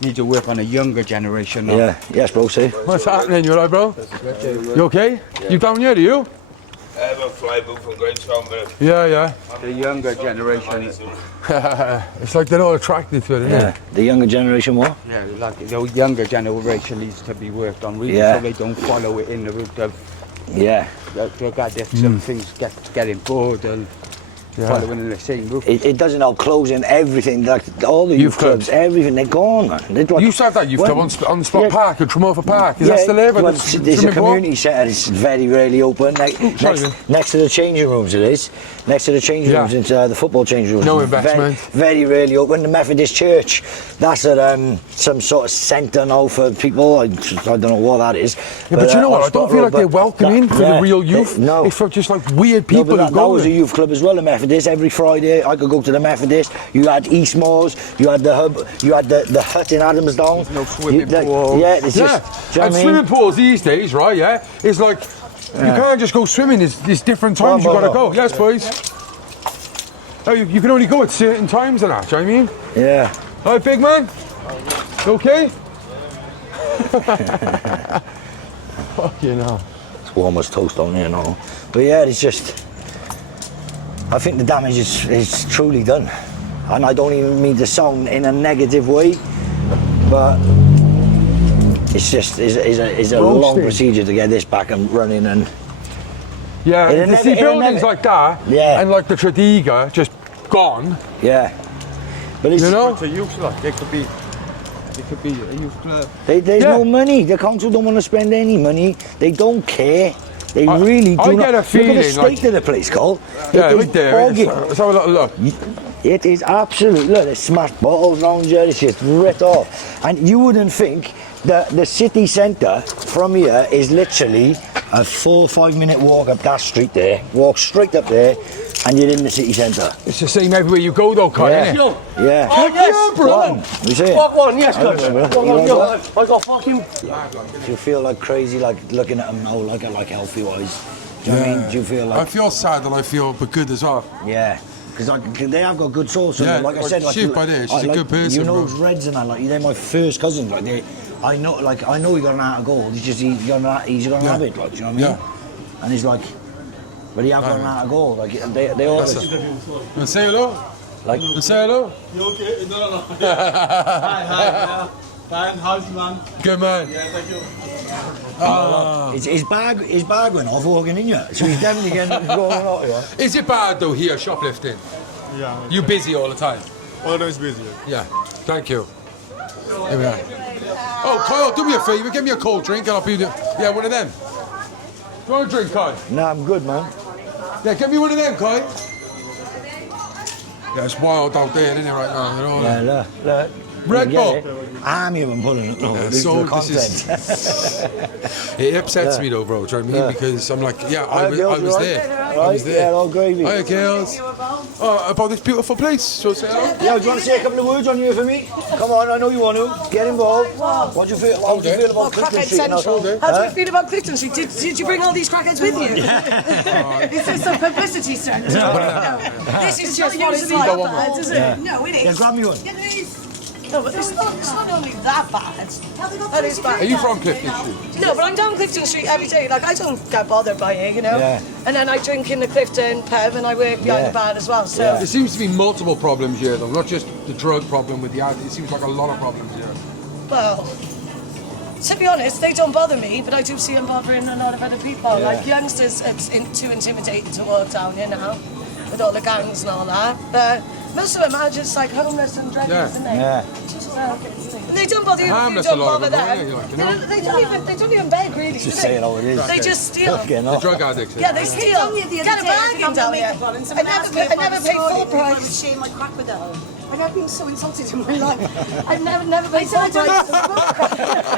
need to work on a younger generation now. Yeah, yes, bro. See. What's happening? You alright, bro? You okay? You down here? Do you? I'm a flyboat from Grange. Yeah. The younger generation. It's like they're all attracted to it, isn't it? The younger generation, what? Yeah, like the younger generation needs to be worked on, really, so they don't follow it in the route of. Yeah. They got some things getting bored and following in the same route. It doesn't help closing everything, like all the youth clubs, everything, they're gone, man. You used to have that youth club on Splot Park, at Tremorfa Park. Is that still there? Well, there's a community centre, it's very rarely open. Next to the changing rooms it is. Next to the changing rooms, into the football changing rooms. No investment. Very rarely open. The Methodist Church, that's at some sort of centre now for people. I don't know what that is. Yeah, but you know what? I don't feel like they're welcoming for the real youth. No. It's for just like weird people who go. That was a youth club as well, the Methodist. Every Friday I could go to the Methodist. You had Eastmoors, you had the Hub, you had the hut in Adamsdown. There's no swimming pool. Yeah, it's just. And swimming pools these days, right? Yeah, it's like you can't just go swimming. There's different times you got to go. Yes, boys. Oh, you can only go at certain times and that. Do you know what I mean? Yeah. All right, big man. Okay. Fucking hell. It's warm as toast on here now. But yeah, it's just. I think the damage is truly done, and I don't even mean to sound in a negative way, but it's just is a long procedure to get this back and running and. Yeah, to see buildings like that, and like the Tradiga just gone. Yeah, but it's, you know, it's a youth club. It could be a youth club. There's no money. The council don't want to spend any money. They don't care. They really do not. I get a feeling look at the state of the place, Cole. Yeah, right there. Let's have a little look. It is absolute. Look, there's smashed bottles around here. It's just ripped off. And you wouldn't think that the city centre from here is literally a 4 or 5 minute walk up that street there. Walk straight up there, and you're in the city centre. It's the same everywhere you go, though, Kai, Yeah. isn't it? Yeah. Oh, yes. Yeah, bro. You see it? Fuck one, yes, I good. remember. Go You on, know go what? on. I got fucking. Do you feel like crazy, like looking at them now, like healthy wise? Do you know what I mean? Do you feel I like? feel sad and I feel but good as well. Yeah. Because they have got good souls. Yeah, like I said, like shit by there, she's a good person, You know, bro. Reds and that, like they're my first cousins. Like I know he got an heart of gold. He's just he's got an have it. Like, do you know what I mean? Yeah. And he's like, but he have got an heart of gold. Like they all. You say hello? Like you say hello? You okay? No. Hi. Fine, how's you, man? Good man. Yeah, thank you. His bag went off walking in here, so he's definitely getting going out here. Is it bad though here shoplifting? Yeah. You busy all the time? Always busy. Yeah. Thank you. Here we are. Oh, Kyle, do me a favour. Get me a cold drink and I'll be one of them. Do you want a drink, Kai? No, I'm good, man. Yeah, get me one of them, Kai. Yeah, it's wild out there, isn't it, right now? You know, Yeah, look. Red Bull. I'm even pulling it. No, Yeah, this so is the this content. It upsets Yeah. me though, bro. Do you know what I mean? Yeah. Because I'm like, yeah, I Hi, was girls, you right? there. I Right, was there. yeah, all gravy. Hiya, girls. Oh, about this beautiful place. So say hello. Yeah, do you want to say a couple of words on here for me? Come on, I know you want to. Get involved. What do you feel? How do you feel about Clifton Crackhead Street? and Central. that? How do you feel about Clifton Street? Did you bring all these crackheads with you? Is this a publicity stunt? No. This is just what it's like, bad, isn't it? No, it is. Yeah, grab me one. Yeah, it is. No, but it's not only that bad. That is bad. Are you from Clifton Street? No, but I'm down Clifton Street every day. Like, I don't get bothered by it, you know? Yeah. And then I drink in the Clifton pub and I work behind the bar as well, so... There seems to be multiple problems here, though. Not just the drug problem with the ad. It seems like a lot of problems here. Well, to be honest, they don't bother me, but I do see them bothering a lot of other people. Yeah. Like, youngsters, it's too intimidating to walk down here now, with all the gangs and all that. But most of them are just, like, homeless and druggies, Yeah. isn't they? Yeah. They don't bother you, you Harmless, don't a lot of bother them, them. yeah, like, you know? They don't even beg, really, Just do say they? it how it is. They just steal. Fucking The hell. drug addicts. Yeah, they steal. Get a bargain down here. I never paid full price. Share my crack with her. I've never been so insulted in my life. I've never paid full price.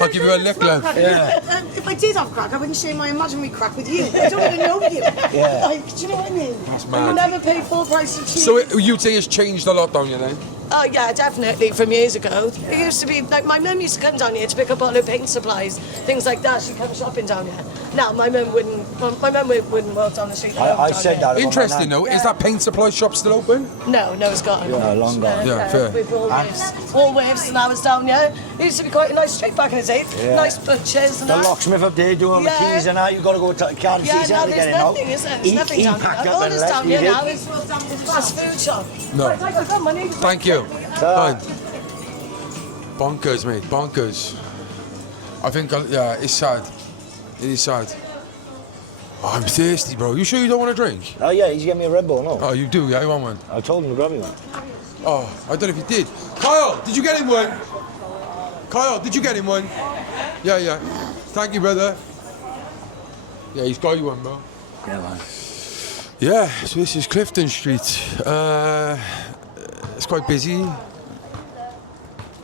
I'll give you a lick, love. If I did have crack, I wouldn't share my imaginary crack with you. I don't want to know you. Yeah. Like, do you know what I mean? That's I mad. never paid full price for cheese. So you'd say it's changed a lot down here then? Oh yeah, definitely, from years ago. It used to be, like, my mum used to come down here to pick up all her paint supplies, things like that. She'd come shopping down here. Now, my mum wouldn't walk down the street. I said that. about Interesting my nan. though, is that paint supply shop still open? No, it's gone. Yeah, long gone. Yeah, fair. With Woolworths and I was down here. It used to be quite a nice street back in the day. Yeah. Nice butchers and The that. locksmith up there doing the Yeah. keys and that. You've got to go to Cardiff Yeah, City now Centre to there's get in out. nothing, is there? There's nothing down packed here. up All and that's left. down You here did. now is fast food shop. No. Right, I got some money. Thank you. Ta. Fine. Bonkers, mate. Bonkers. I think, yeah, it's sad. It is sad. Oh, I'm thirsty, bro. You sure you don't want a drink? Oh yeah, he's getting me a Red Bull, no? Oh, you do, yeah? You want one? I told him to grab me one. Oh, I don't know if you did. Kyle, did you get him one? Kyle, did you get him one? Yeah. Thank you, brother. Yeah, he's got you one, bro. Yeah, man. Yeah, so this is Clifton Street. It's quite busy.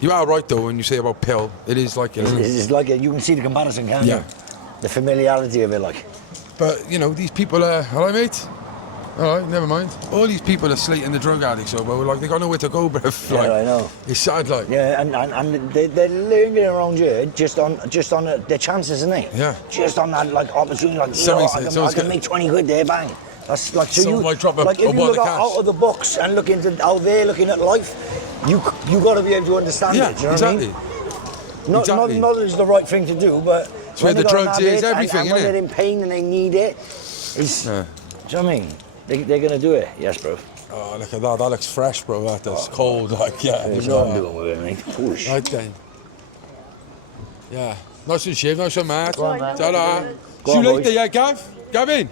You are right, though, when you say about pill. It is like it, isn't it? It's like you can see the comparison, can't Yeah. you? The familiarity of it, like. But, you know, these people are... Hello, mate? All right, never mind. All these people are slating the drug addicts over. Like, they got nowhere to go, bruv. Yeah, Like, I know. it's sad, like. Yeah, and they're learning around here just on the chances, isn't they? Yeah. Just on that like opportunity, like Someone's- I someone's can got- make 20 quid there, bang. That's like so Someone you might drop a like if you wad look of cash. out of the box and look into how they're looking at life, you got to be able to understand Yeah, it. Do you know exactly. what I mean? Exactly. Not that it's the right thing to do, but It's where when the they got drugs an is, habit everything, and when innit? they're in pain and they need it, it's. Yeah. Do you know what I mean? They're gonna do it. Yes, bro. Oh, look at that. That looks fresh, bro. That does. Cold, like, yeah. That's you what know I'm that. doing with it, mate. Push. Right then. Yeah. Nice and shaved, nice and mad. Go on, man. Ta-da. Go See on, you later, boys. yeah, Gav? Gavin?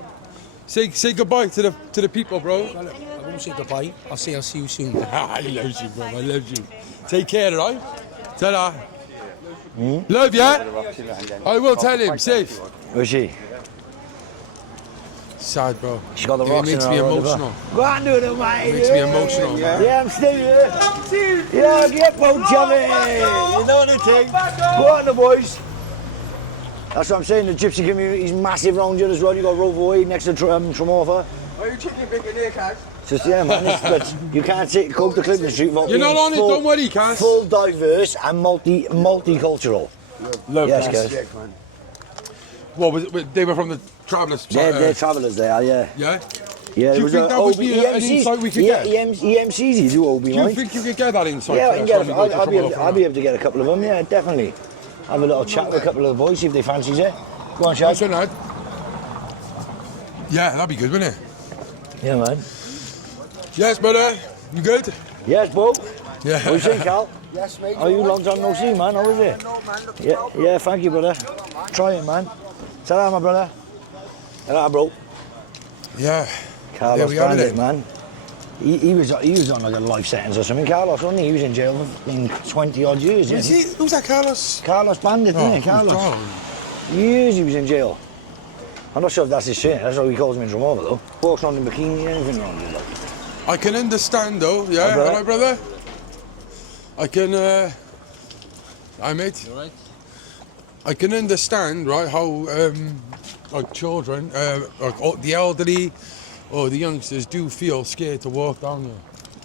Say goodbye to the people, bro. I won't say goodbye. I'll see you soon. I love you, bro. I love you. Take care, alright? Ta-da. Love ya. I will tell him. Safe. Where's she? Sad, bro. She got the It rocks makes in me her hand, emotional. Go on, do it, mate. It makes me emotional, man. Yeah, I'm still here. Yeah, get both, Jimmy. You know anything? Go on, the boys. That's what I'm saying. The gypsy community is massive round here as well. You got Rover Way next to Tremorfa. Are you chicken picking there, Cash? Just yeah, man. But you can't go to Clifton Street without You're not being on it, don't worry, Cash. Full, diverse, and multicultural. Love yes, that. guys. What was it? They were from the travellers. They're travellers. They are, yeah. Yeah. Yeah. Do you think that would be an insight we could get? EMCs, you do OB, Do you think you could get that insight? Yeah, I can get. I'll be able able to get a couple of them. Yeah, definitely. Have a little chat with a couple of the boys, see if they fancy it. Go on, Shaz. Yeah, that'd be good, wouldn't it? Yeah, man. Yes, brother. You good? Yes, Bo. Yeah. What you saying, Cal? Yes, mate. Are you long time no see, man? How is it? Yeah, thank you, brother. Try it, man. Ta-ra, my brother. Ta-ra, bro. Yeah. Carlos we are, Bandit, man. He was on like a life sentence or something. Carlos, wasn't he? He was in jail in 20 odd years. Was he? Who's that, Carlos? Carlos Bandit, isn't it? Carlos. Years he was in jail. I'm not sure if that's his shit. That's how he calls him in Tremorfa, though. Walks around in bikini, anything wrong with it. I can understand, though. Yeah, Hi, brother. hello, brother. I can. Hi, mate. You alright? I can understand, right, how like children, like the elderly or the youngsters do feel scared to walk down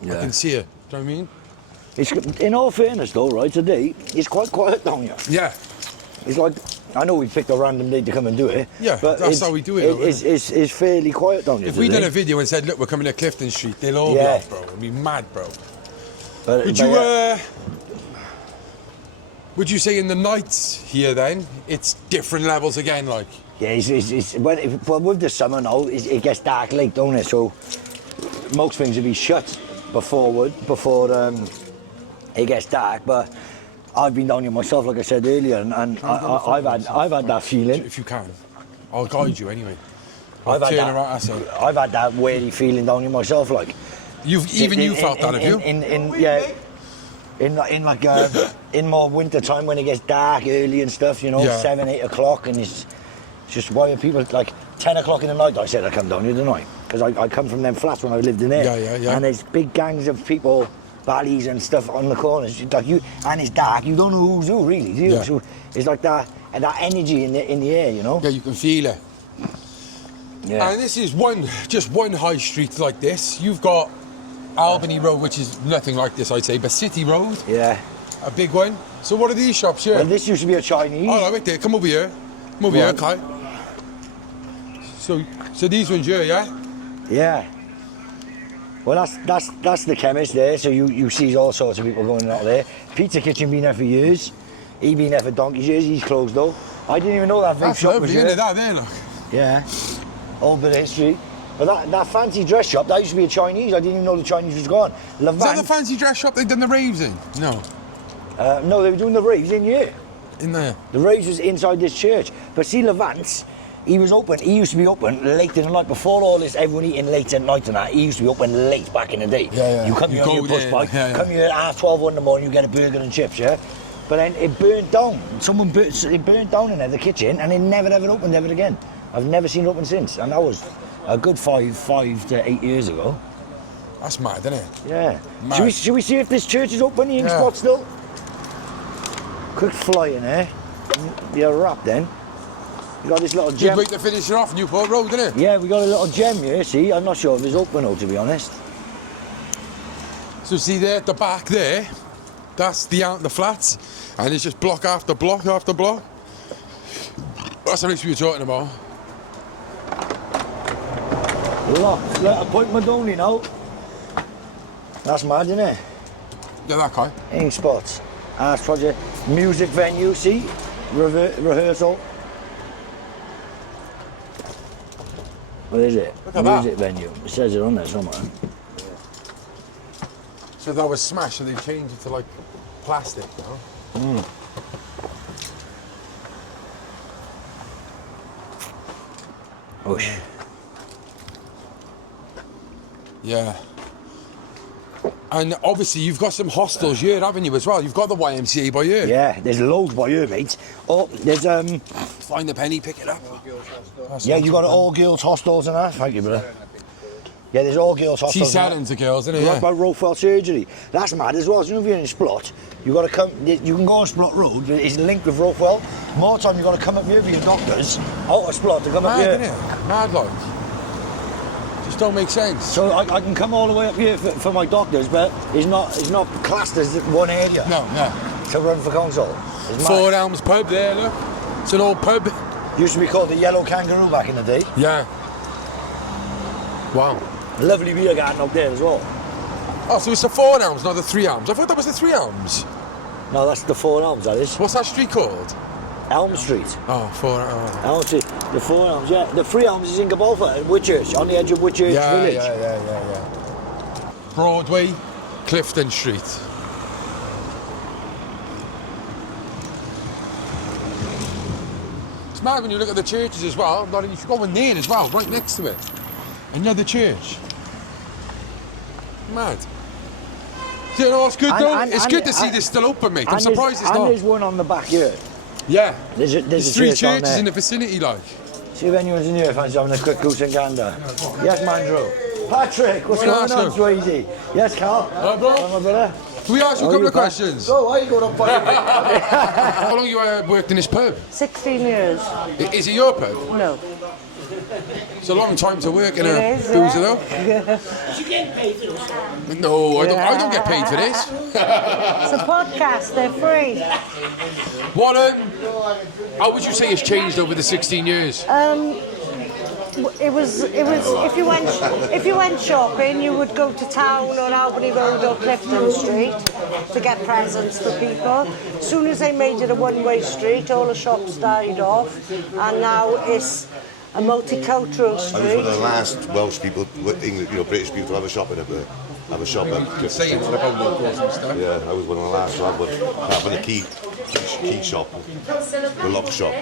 there. I can see it. Do you know what I mean? It's, in all fairness, though, right, today, it's quite quiet down here. Yeah. It's like, I know we picked a random day to come and do it. Yeah, but that's how we do it. It's fairly quiet down here If we today. done a video and said, look, we're coming to Clifton Street, they'll all be Yeah. off, bro. It'd be mad, bro. But, would you say in the nights here then, it's different levels again, like? Yeah, well, with the summer now, it gets dark late, don't it? So most things will be shut before it gets dark. But I've been down here myself, like I said earlier, and I've had that feeling. If you can, I'll guide you anyway. I've had that weary feeling down here myself, like. You felt that, have you? In more winter time when it gets dark early and stuff, you know, 7, 8 o'clock, and it's just why are people like 10 o'clock in the night? I said I come down here tonight because I come from them flats when I lived in there. Yeah. And there's big gangs of people, valleys and stuff on the corners. Like and it's dark. You don't know who's who really, do you? Yeah. So it's like that energy in the air, you know. Yeah, you can feel it. Yeah. And this is just one high street like this. You've got Albany Road, which is nothing like this, I'd say, but City Road. Yeah. A big one. So what are these shops here? Well, this used to be a Chinese. Oh, right there. Come over here. Come over here, Kai. So these ones here, yeah? Yeah. Well, that's the chemist there. So you see all sorts of people going out there. Pizza Kitchen been there for years. He been there for donkey's years. He's closed though. I didn't even know that vape shop was there. there. That there, look. Yeah. Old bit of history. But that fancy dress shop, that used to be a Chinese. I didn't even know the Chinese was gone. Is that the fancy dress shop they've done the raves in? No. No, they were doing the raves in here. In there? The raves was inside this church. But see, Levant's, he used to be open late in the night. Before all this, everyone eating late at night and that, he used to be open late back in the day. Yeah. You come here on your push bike, come here at 12 in the morning, you get a burger and chips, yeah? But then it burnt down. It burnt down in there, the kitchen, and it never ever opened ever again. I've never seen it open since. And that was a good 5 to 8 years ago. That's mad, isn't it? Yeah. Mad. Should we see if this church is open, the ink spot still? Quick fly in there. You're wrapped then. You got this little gem. Good way to finish it off, Newport Road, isn't it? Yeah, we got a little gem here, see? I'm not sure if it's open though, to be honest. So see there at the back there, that's the flats, and it's just block after block after block. That's the place we were talking about. Look, appointment only now. That's mad, isn't it? Yeah, that guy. Ink spots. Art project. Music venue, see? Rehearsal. What is it? Look at Music that. venue. It says it on there somewhere. So that was smashed, so they changed it to like plastic, you know? Osh. Yeah. And obviously you've got some hostels here, haven't you, as well? You've got the YMCA by here. Yeah, there's loads by here, mate. Oh, there's Find the penny, pick it up. Yeah, you got all girls hostels and that. Thank you, brother. Yeah, there's all girls hostels. She's selling to girls, isn't it? What Yeah. about Rockwell surgery? That's mad as well. So, you know, if you're in Splot, you got to come. You can go on Splot Road, but it's linked with Rockwell. More time you got to come up here for your doctors out of Splot to come up here. Mad, innit? Mad, like. Just don't make sense. So I can come all the way up here for my doctors, but it's not classed as one area. No. To run for council. It's Four mad. Elms pub there, look. It's an old pub. Used to be called the Yellow Kangaroo back in the day. Yeah. Wow. Lovely beer garden up there as well. Oh, so it's the 4 Elms, not the 3 Elms. I thought that was the 3 Elms. No, that's the 4 Elms, that is. What's that street called? Elm Street. Oh, 4 Elms. Elm Street. The 4 Elms, yeah. The 3 Elms is in Gibraltar, at Whitchurch, on the edge of Whitchurch Village. Yeah. Broadway, Clifton Street. It's mad when you look at the churches as well. You should go in there as well, right next to it. Another church. Mad. Do you know what's good though? It's good to see this still open, mate. I'm surprised it's not. And there's one on the back here. Yeah. There's There's a 3 church on churches there. in the vicinity, like. See if anyone's in here fancy having a quick goose and gander. Yes, Mandro. Patrick, what's Well, going on, ask Swayze? Yes, Carl. Hello, bro. Hello, my brother. Can we ask you a couple of questions? So, why are you going up by How long you worked in this pub? 16 years. Is it your pub? No. It's a long time to work in a It is, boozer, yeah. though. You get paid for this? No, I don't get paid for this. It's a podcast, they're free. What, how would you say it's changed over the 16 years? It was if you went shopping, you would go to town or Albany Road or Clifton Street to get presents for people. As soon as they made it a one-way street, all the shops died off, and now it's a multicultural I was street. one of the last Welsh people, British people to have a shop in it. Have a shop up. Saying about locals and stuff. Yeah, I was one of the last to have one. Having a key shop, the lock shop.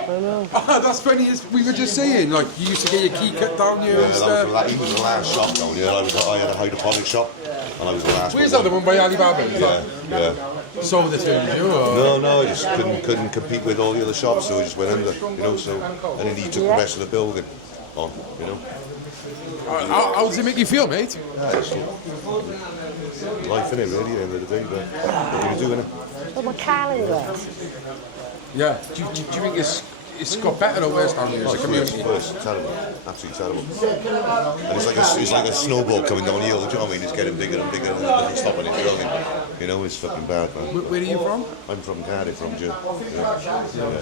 Ah, that's funny. We were just saying, like, you used to get your key cut down here and stuff. He was the last shop down here. I had a hydroponic shop, and I was the last. Where's that, the one by Alibaba? Yeah. Sold it to you? Or? No, I just couldn't compete with all the other shops, so I just went under, so, and then he took the rest of the building on, How does it make you feel, mate? Yeah, it's life in it, really, at the end of the day, but what are you doing? Oh, my calendar. Yeah. Do you think it's got better or worse down here as a community? Worse, terrible, absolutely terrible. And it's like a snowball coming down the hill. Do you know what I mean? It's getting bigger and bigger, and it doesn't stop anything. It's fucking bad, man. Where are you from? I'm from Cardiff, from June. Yeah,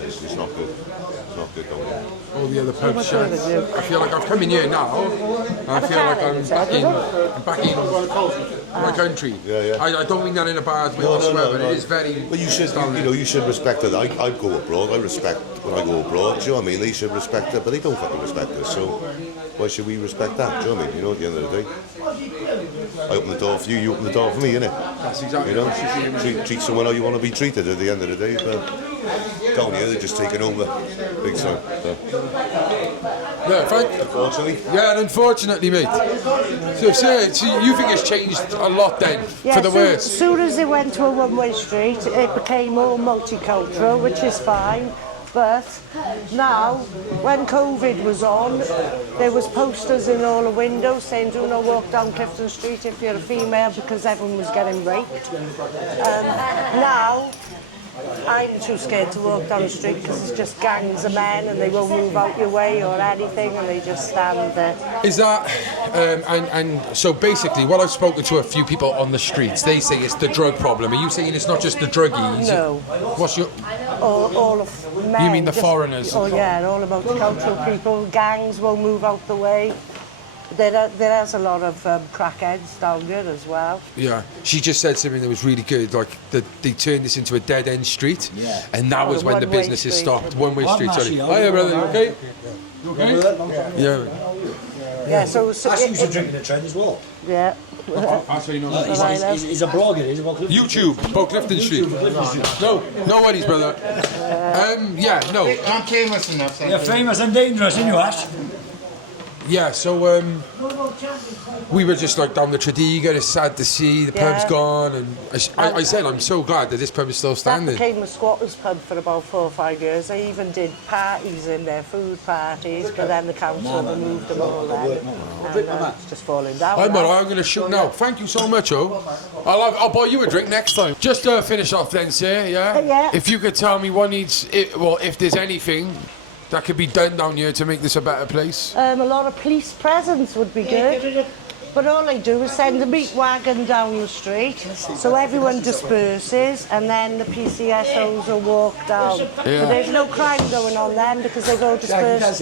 it's not good. It's not good down here. All the other pubs shut. I feel like I've come in here now. I feel like I'm back in my country. Yeah. I don't mean that in a bad way whatsoever. It is very. But you should respect it. I go abroad. I respect when I go abroad. Do you know what I mean? They should respect it, but they don't fucking respect us. So why should we respect that? Do you know what I mean? At the end of the day, I open the door for you. You open the door for me, innit? That's exactly. Treat someone how you want to be treated. At the end of the day, but down here they're just taking over big time. So. Yeah, unfortunately. Yeah, unfortunately, mate. So you think it's changed a lot then, for the worse? As soon as they went to a one-way street, it became all multicultural, which is fine. But now, when COVID was on, there was posters in all the windows saying do not walk down Clifton Street if you're a female, because everyone was getting raped. Now, I'm too scared to walk down the street because it's just gangs of men and they won't move out your way or anything, and they just stand there. Is that, and so basically what I've spoken to a few people on the streets, they say it's the drug problem. Are you saying it's not just the druggies? No. What's your... All of men. You mean the foreigners? Oh yeah, all about the cultural people. Gangs won't move out the way. There's a lot of crackheads down there as well. Yeah, she just said something that was really good, like they turned this into a dead-end street, and that was when the businesses stopped. One-way street, sorry. Hiya, brother, you okay? You okay? Yeah. Yeah, so Actually, used to drink in the train as well. Yeah. That's what you know. He's a blogger, he's about Clifton YouTube, about Clifton Street. No worries, brother. No. I'm famous enough. You're famous and dangerous, ain't you, Ash? Yeah, so we were just like down the Tredegar. It's sad to see the pub's gone, and I said I'm so glad that this pub is still That standing. became a squatters pub for about 4 or 5 years. They even did parties in there, food parties, but then the council removed them all then. And it's just falling down. I'm alright, I'm going to shoot now. Thank you so much, I'll buy you a drink next time. Just to finish off then, sir, Yeah. If you could tell me what needs, if there's anything that could be done down here to make this a better place. A lot of police presence would be good. But all they do is send a meat wagon down the street, so everyone disperses, and then the PCSOs will walk down. Yeah. But there's no crime going on then because they go disperse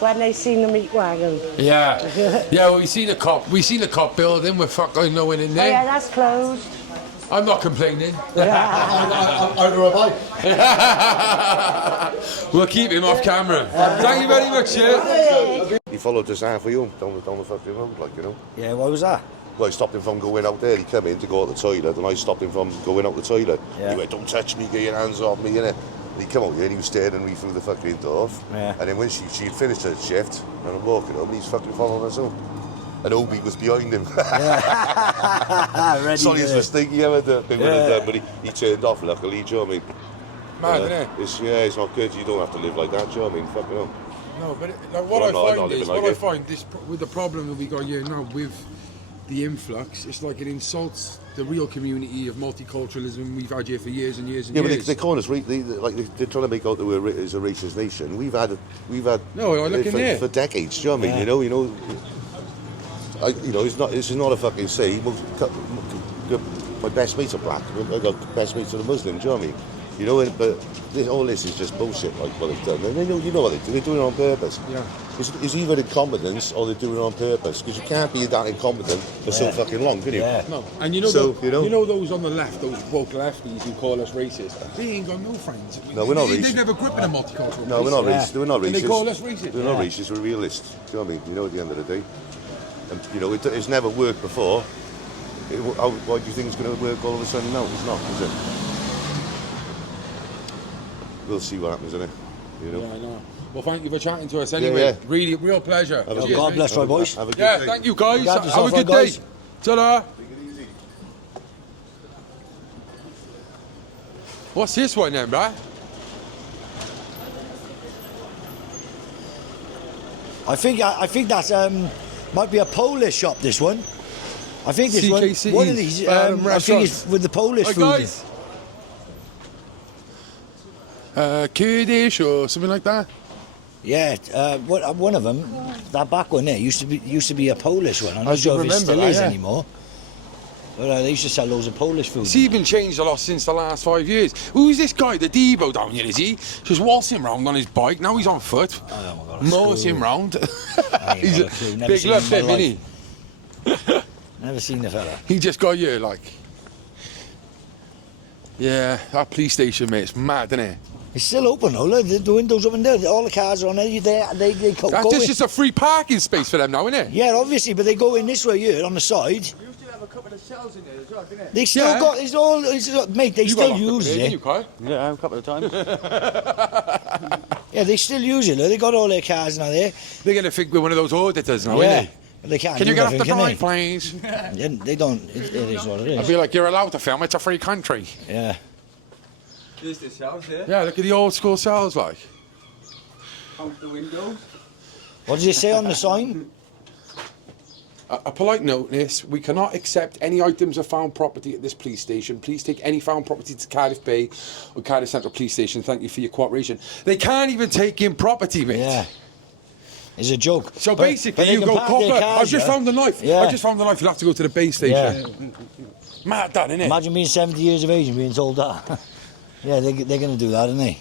when they see the meat wagon. Yeah, yeah. Well, we seen the cop building with fucking no one in Oh there. yeah, that's closed. I'm not complaining. Either have I. We'll keep him off camera. Thank you very much, sir. He followed us halfway home down the fucking road, like, you know. Yeah, why was that? Well, I stopped him from going out there. He came in to go to the toilet, and I stopped him from going out the toilet. Yeah. He went, "Don't touch me, get your hands off me," innit? And he come out here and he was staring me through the fucking door. Yeah. And then when she'd finished her shift, and I'm walking home, and he's fucking following us home. And Obi was behind him. Sorriest mistake he ever done, but he turned off, luckily, do you know what I mean? Mad, innit? It's not good. You don't have to live like that, do you know what I mean? Fucking hell. No, but what I find with the problem that we got here now with the influx, it's like it insults the real community of multiculturalism we've had here for years and years and years. Yeah, but they call us they're trying to make out that we're a racist nation. We've had it for decades. Do you know what I mean? You know, this is not a fucking say. My best mates are black. I got best mates are Muslim. Do you know what I mean? You know, but all this is just bullshit. Like what they've done, and you know what they do. They're doing it on purpose. Yeah. It's either incompetence or they're doing it on purpose. Because you can't be that incompetent for so fucking long, can you? Yeah. No. And you know, you know those on the left, those woke lefties who call us racist. They ain't got no friends. No, we're not racist. They never grew up in a multicultural. No, we're not racist. We're not racist. And they call us racist. We're not racist. We're realists. Do you know what I mean? You know, at the end of the day, and you know, it's never worked before. Why do you think it's going to work all of a sudden now? It's not, is it? We'll see what happens, innit? You know. Yeah, I know. Well, thank you for chatting to us anyway. Yeah. Really, real pleasure. God bless you, boys. Have a good day. Thank you, guys. Have a good day. Ta-da. What's this one then, bruh? I think that's might be a Polish shop. This one. I think this CKC's, one of these. I think it's with the Polish food. Guys. Kurdish or something like that. Yeah, one of them, that back one there used to be a Polish one. I'm not sure if it still is anymore. But they used to sell loads of Polish food. It's even changed a lot since the last 5 years. Who's this guy, the Debo down here, is he? Just waltzing round on his bike, now he's on foot. Oh my God, Mowing round. He's a Never big seen left him in my him, isn't he? Never seen the fella. He just got here, like. Yeah, that police station, mate, it's mad, isn't it? It's still open though, look, the windows open there, all the cars are on there, they go That's just a free parking space for them now, isn't it? Yeah, obviously, but they go in this way here, on the side. You still have a couple of cells in there as well, didn't it? They still got, mate, they still use it. Yeah, a couple of times. Yeah, they still use it, look, they got all their cars now there. They're going to think we're one of those auditors now, yeah. isn't they? They can't Can do you get off the nothing, bike, please? Yeah, they don't, it is what it is. I feel like you're allowed to film, it's a free country. Yeah. Here's this house here. Yeah, look at the old school cells, like. Out the windows. What does it say on the sign? A polite notice, we cannot accept any items of found property at this police station. Please take any found property to Cardiff Bay or Cardiff Central Police Station. Thank you for your cooperation. They can't even take in property, mate. Yeah. It's a joke. So basically, you go, copper, I've just found the knife. Yeah. I just found the knife, you'll have to go to the base station. Yeah. Mad that, innit? Imagine being 70 years of age and being told that. Yeah, they're going to do that, aren't they?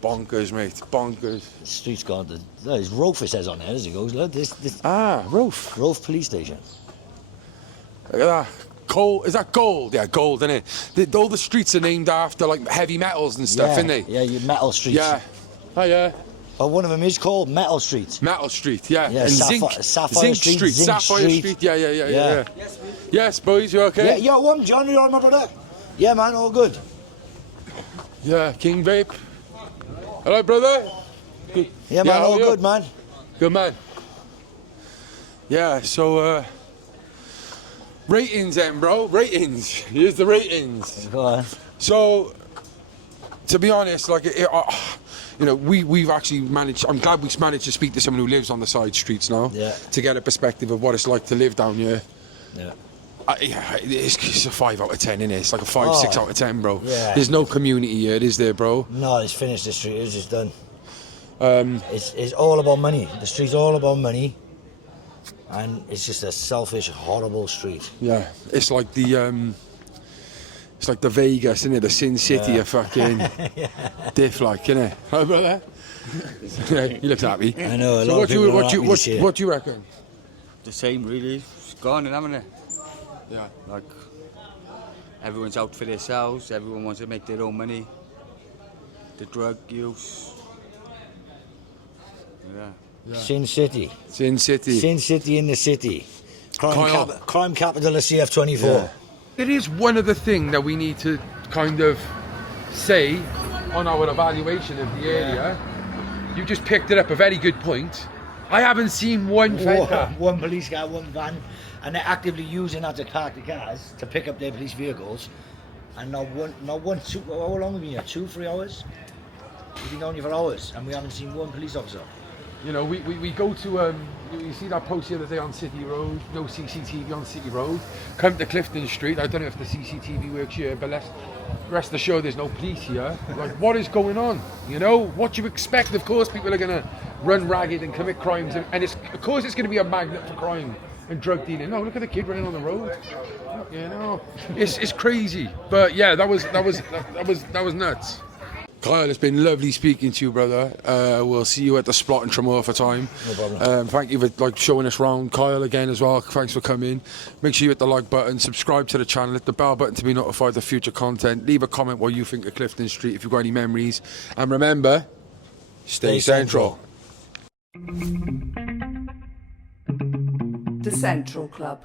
Bonkers, mate. Bonkers. The street's got there's Rofe, it says on there as it goes. Look, this. Rofe. Rofe Police Station. Look at that. Gold. Is that gold? Yeah, gold, isn't it? All the streets are named after like heavy metals and stuff, isn't they? Yeah, your metal streets. Yeah. Oh, yeah. Well, one of them is called Metal Street. Metal Street, yeah. Yeah, and Sapphire Zinc Street. Sapphire Street. Yeah. Yes, yes, boys, you okay? Yeah, yo, John, you all right, my brother? Yeah, man, all good. Yeah, King Vape. Hello, brother. Good. Yeah, man, all good, man. Good man. Yeah, so ratings then, bro. Ratings. Here's the ratings. Go on. So, to be honest, like, you know, we've actually managed. I'm glad we've managed to speak to someone who lives on the side streets now. Yeah. To get a perspective of what it's like to live down here. Yeah. It's a 5 out of 10, innit? It's like a 5, 6 out of 10, bro. Yeah. There's no community here, is there, bro? No, it's finished. The street is just done. It's all about money. The street's all about money, and it's just a selfish, horrible street. Yeah, it's like the Vegas, innit? The Sin City of fucking diff, like, innit? Hi, brother. Yeah, he looks happy. I know. So what do you reckon? The same, really. It's gone, haven't it? Yeah. Like, everyone's out for themselves. Everyone wants to make their own money. The drug use. Yeah. Sin City. Sin City. Sin City in the city. Crime capital of CF24. Yeah. It is one of the things that we need to kind of say on our evaluation of the area. You just picked it up, a very good point. I haven't seen one car. One police car, one van, and they're actively using that to park the cars to pick up their police vehicles. And not one, two, how long have we been here? 2, 3 hours? We've been down here for hours, and we haven't seen one police officer. You know, we go to, you see that post the other day on City Road, no CCTV on City Road. Come to Clifton Street, I don't know if the CCTV works here, but rest assured there's no police here. Like, what is going on? You know, what do you expect? Of course people are going to run ragged and commit crimes, and of course it's going to be a magnet for crime and drug dealing. No, look at the kid running on the road. You know, it's crazy. But yeah, that was nuts. Kyle, it's been lovely speaking to you, brother. We'll see you at the Splot in Tramore for time. No problem. Thank you for showing us around. Kyle again as well. Thanks for coming. Make sure you hit the like button, subscribe to the channel, hit the bell button to be notified of future content. Leave a comment what you think of Clifton Street if you've got any memories. And remember, stay central. The Central Club.